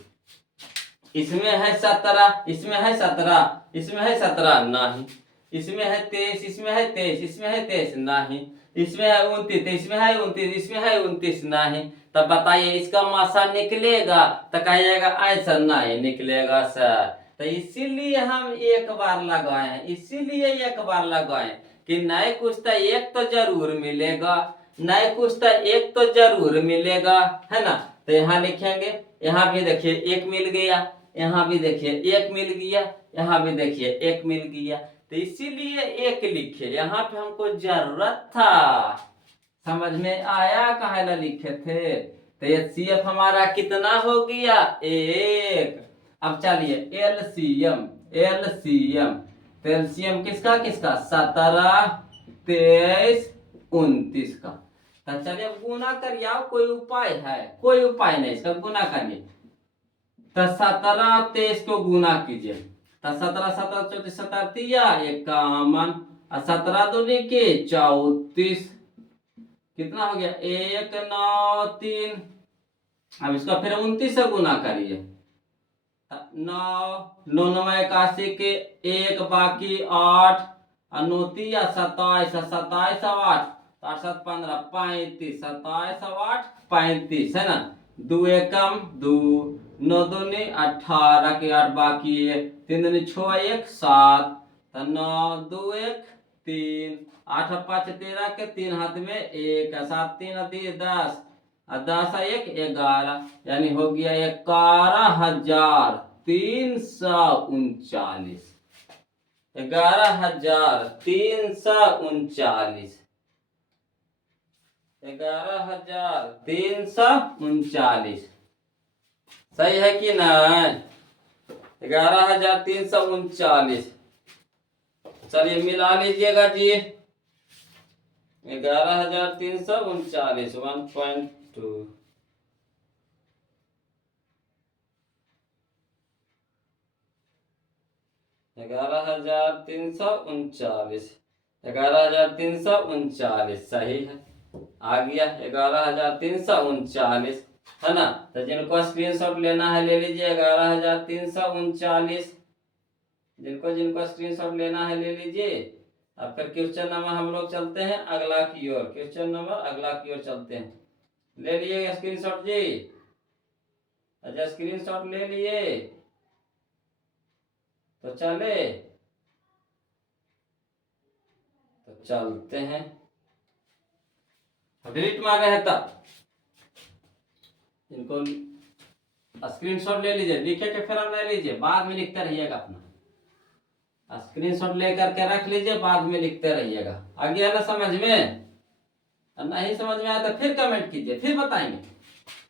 इसमें है 17, इसमें है 17, इसमें है 17 नहीं, इसमें है 23, इसमें है 23, इसमें है 23 नहीं, इसमें है 29, इसमें है 29, इसमें है 29 नहीं। तब बताइए इसका मासा निकलेगा, तो कहिएगा ऐसा नहीं निकलेगा सर। तो इसीलिए हम एक बार लगाए हैं, इसीलिए एक बार लगाए कि नहीं कुछ तो एक तो जरूर मिलेगा, नहीं कुछ तो एक तो जरूर मिलेगा, है ना। तो यहाँ लिखेंगे, यहाँ भी देखिए एक मिल गया, यहाँ भी देखिए एक मिल गया, यहाँ भी देखिए एक मिल गया। तो इसीलिए एक लिखे, यहाँ पे हमको जरूरत था। समझ में आया काहे ना लिखे थे। तो HCF हमारा कितना हो गया 1। अब चलिए LCM, LCM तो LCM किसका किसका 17, 23, 29 का। तो चलिए अब गुना करिए, कोई उपाय है, कोई उपाय नहीं, इसका गुना करिए। तो 17 23 को गुना कीजिए। तो 17 17 34 सतरतिया 51, 17 दूनी के 34, कितना हो गया 1 9 3। अब इसका फिर 29 से गुना करिए। 9 9 9 81 के 1 बाकी 8, 9 या 27, 27 8, 8 7 15 35, 27 8 35, है ना। 2 एकम 2, 9 दूनी 18 के 8 बाकी 3 दूनी 6 1 7, 9 2 1 3, 8 5 13 के 3 हाथ में 1, 7 3 10, 10 1 11, यानी हो गया 11,339, 11,339, 11,339। सही है कि नहीं, 11,339। चलिए मिला लीजिएगा जी, 11,339 1.2। 11,339, 11,339 सही है, आ गया 11,339, है ना। तो जिनको स्क्रीनशॉट लेना है ले लीजिए 11,339। जिनको जिनको स्क्रीनशॉट लेना है ले लीजिए। अब फिर क्वेश्चन नंबर हम लोग चलते हैं अगला की ओर, क्वेश्चन नंबर अगला की ओर चलते हैं। ले लिए स्क्रीनशॉट जी? अच्छा स्क्रीनशॉट ले लिए तो चले, तो चलते हैं। डिलीट मार रहे हैं तब इनको स्क्रीनशॉट ले लीजिए, लिखे के फिर हम ले लीजिए, बाद में लिखते रहिएगा अपना स्क्रीनशॉट लेकर के रख लीजिए, बाद में लिखते रहिएगा। आ गया ना समझ में? नहीं समझ में आया तो फिर कमेंट कीजिए, फिर बताएंगे,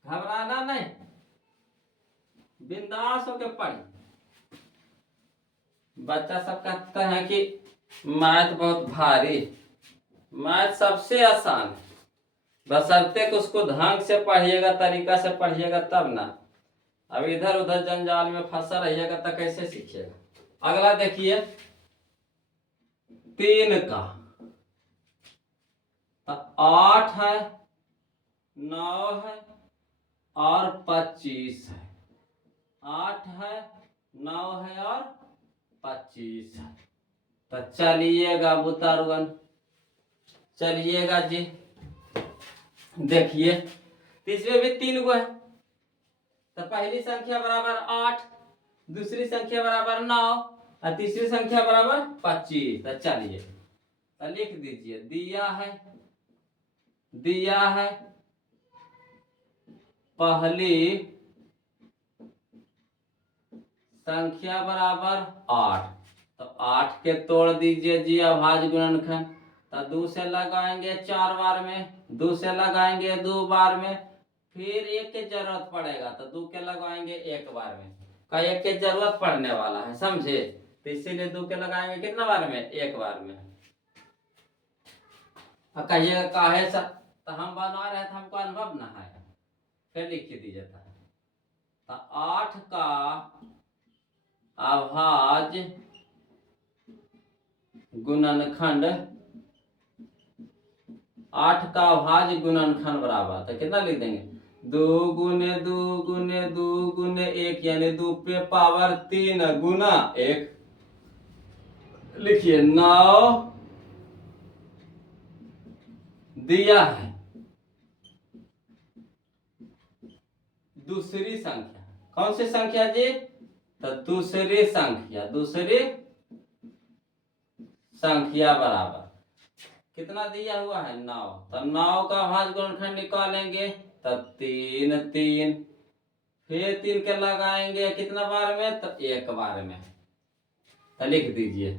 घबराना नहीं, बिंदास होकर पढ़िए। बच्चा सब कहता है कि मैथ बहुत भारी, मैथ सबसे आसान है, बशर्ते कि उसको ढंग से पढ़िएगा, तरीका से पढ़िएगा तब ना। अब इधर उधर जंजाल में फंसा रहिएगा तो कैसे सीखिएगा। अगला देखिए 3 का 8 है, 9 है और 25 है। 8 है, 9 है और 25 है। तो चलिएगा बुतारुगन, चलिएगा जी। देखिए इसमें भी 3 गो है, तो पहली संख्या बराबर 8, दूसरी संख्या बराबर 9 और तीसरी संख्या बराबर 25। तो चलिए तो लिख दीजिए, दिया है पहली संख्या बराबर 8, तो 8 के तोड़ दीजिए जी अभाज्य गुणनखंड। तो 2 से लगाएंगे 4 बार में, 2 से लगाएंगे 2 बार में, फिर 1 की जरूरत पड़ेगा तो 2 के लगाएंगे 1 बार में। का 1 की जरूरत पड़ने वाला है, समझे? तो इसीलिए 2 के लगाएंगे कितना बार में? 1 बार में। कहिएगा काहे सर, तो हम बना रहे थे, हमको अनुभव ना है, फिर लिख के दीजिए। तो 8 का अभाज्य गुणनखंड, 8 का अभाज्य गुणनखंड बराबर, तो कितना लिख देंगे? 2 गुने 2 गुने 2 गुने 1 यानी 2 पे पावर 3 गुना 1। लिखिए 9 दिया है दूसरी संख्या, कौन सी संख्या जी? तो दूसरी संख्या बराबर कितना दिया हुआ है? 9। तो 9 का अभाज्य गुणनखंड निकालेंगे तो 3 3, फिर 3 के लगाएंगे कितना बार में? तो 1 बार में। तो लिख दीजिए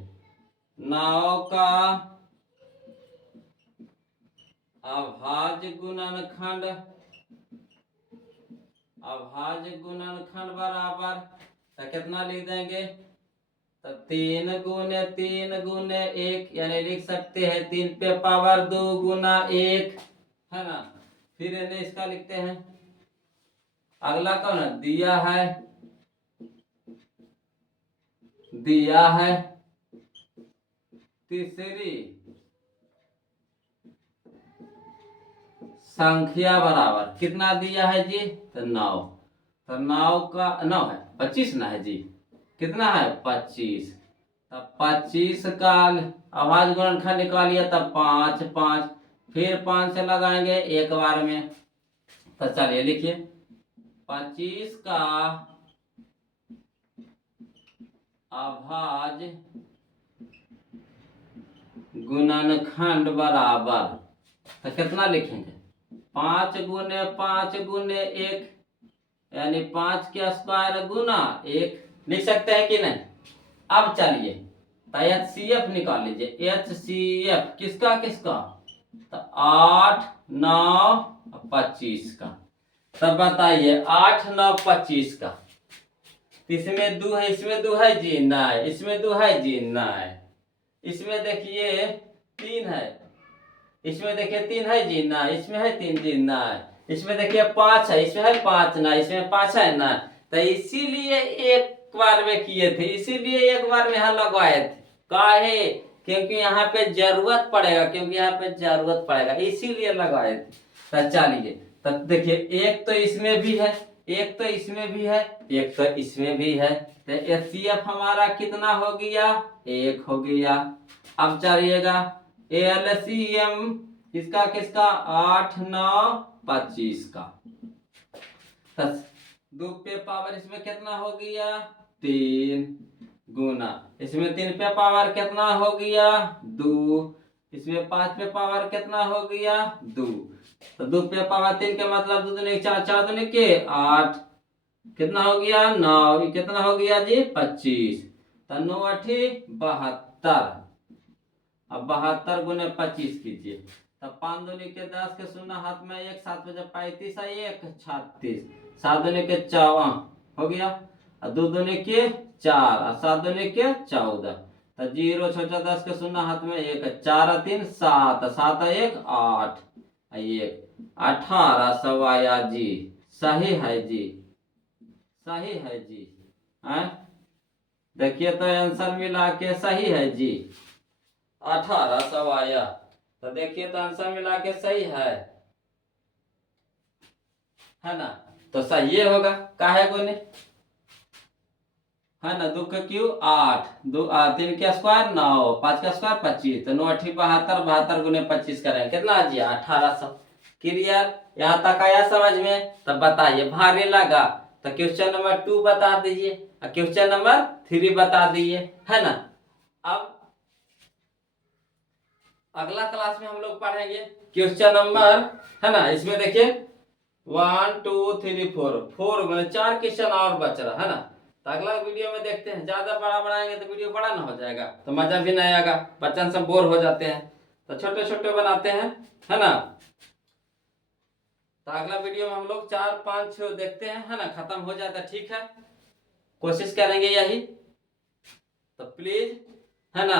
9 का अभाज्य गुणनखंड बराबर, तो कितना लिख देंगे? तो 3 गुने 1 यानी लिख सकते हैं 3 पे पावर 2 गुना 1, है ना? फिर इन्हें इसका लिखते हैं। अगला कौन है? दिया है तीसरी संख्या बराबर, कितना दिया है जी? तो 9। तो 9 का 9 है 25 ना है जी, कितना है? 25। तब 25 का अभाज्य गुणनखंड निकालिए तब 5 5, फिर 5 से लगाएंगे 1 बार में। तो चलिए लिखिए 25 का अभाज्य गुणनखंड बराबर, तो कितना लिखेंगे? 5 गुने 5 गुने 1 यानी 5 के स्क्वायर गुना 1 लिख सकते हैं कि नहीं? अब चलिए तो HCF निकाल लीजिए। HCF किसका? तो 8 9 25 का। तब बताइए 8 9 25 का, इसमें 2 है, इसमें 2 है जी? नहीं। इसमें 2 है जी? नहीं। इसमें देखिए 3 है, इसमें देखिए 3 है जी? ना। इसमें है 3 जी? ना। इसमें देखिए 5 है, इसमें है 5 ना। इसमें 5 है ना। तो इसीलिए 1 बार में किए थे, इसीलिए 1 बार में यहाँ लगवाए थे। काहे? क्योंकि यहाँ पे जरूरत पड़ेगा, इसीलिए लगवाए थे। तो चलिए तो देखिए 1 तो इसमें भी है, एक तो इसमें भी है, एक तो इसमें भी है, तो HCF हमारा कितना हो गया, 1 हो गया। अब चलिएगा LCM किसका किसका, 8 9 25 का, 2 पे पावर इसमें कितना हो गया, 3 गुना इसमें 3 पे पावर कितना हो गया, 2, इसमें 5 पे पावर कितना हो गया, 2, तो 2 पे पावर 3 के मतलब 2 दूनी 4, 4 दूनी के 8, कितना हो गया 9, ये कितना हो गया जी 25, तो 9 8 72, अब 72 गुने 25 कीजिए, तब 5 दूनी के 10 के 0 हाथ में 1, 7 बजे 35 1 36, 7 दूनी के 54 हो गया, और 2 दूनी के 4 और 7 दूनी के 14, तो 0 छोटा 10 के 0 हाथ में 1, 4 3 7, 7 1 8, 1 18 सवाया जी, सही है जी, सही है जी, हैं? देखिए तो आंसर मिला के सही है जी, 18 सवाया, तो देखिए तो आंसर मिला के सही है ना, तो सही ये होगा, काहे को नहीं, है ना, 2 का क्यू 8, 3 का स्क्वायर 9, 5 का स्क्वायर 25, तो 9 8 72, 72 गुने 25 करेंगे कितना आ गया 1800। क्लियर, यहाँ तक आया समझ में, तब बताइए भारी लगा तो क्वेश्चन नंबर 2 बता दीजिए और क्वेश्चन नंबर 3 बता दीजिए, है ना। अब अगला क्लास में हम लोग पढ़ेंगे क्वेश्चन नंबर, है ना, इसमें देखिए 1 2 3 4 मैंने 4 क्वेश्चन और बच रहा है ना, तो अगला वीडियो में देखते हैं, ज्यादा बड़ा बनाएंगे तो वीडियो बड़ा ना हो जाएगा तो मजा भी नहीं आएगा, बच्चन सब बोर हो जाते हैं, तो छोटे छोटे बनाते हैं, है ना। तो अगला वीडियो में हम लोग 4 5 6 देखते हैं, है ना, खत्म हो जाता, ठीक है, कोशिश करेंगे यही, तो प्लीज, है ना,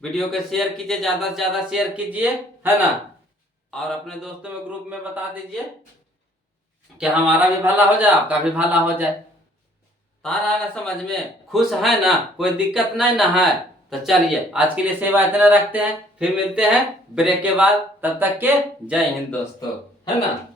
वीडियो को शेयर कीजिए, ज्यादा से ज्यादा शेयर कीजिए, है ना, और अपने दोस्तों में ग्रुप में बता दीजिए कि हमारा भी भला हो जाए आपका भी भला हो जाए, तारा ना समझ में, खुश है ना, कोई दिक्कत नहीं ना है, तो चलिए आज के लिए सेवा इतना रखते हैं, फिर मिलते हैं ब्रेक के बाद, तब तक के जय हिंद दोस्तों, है ना।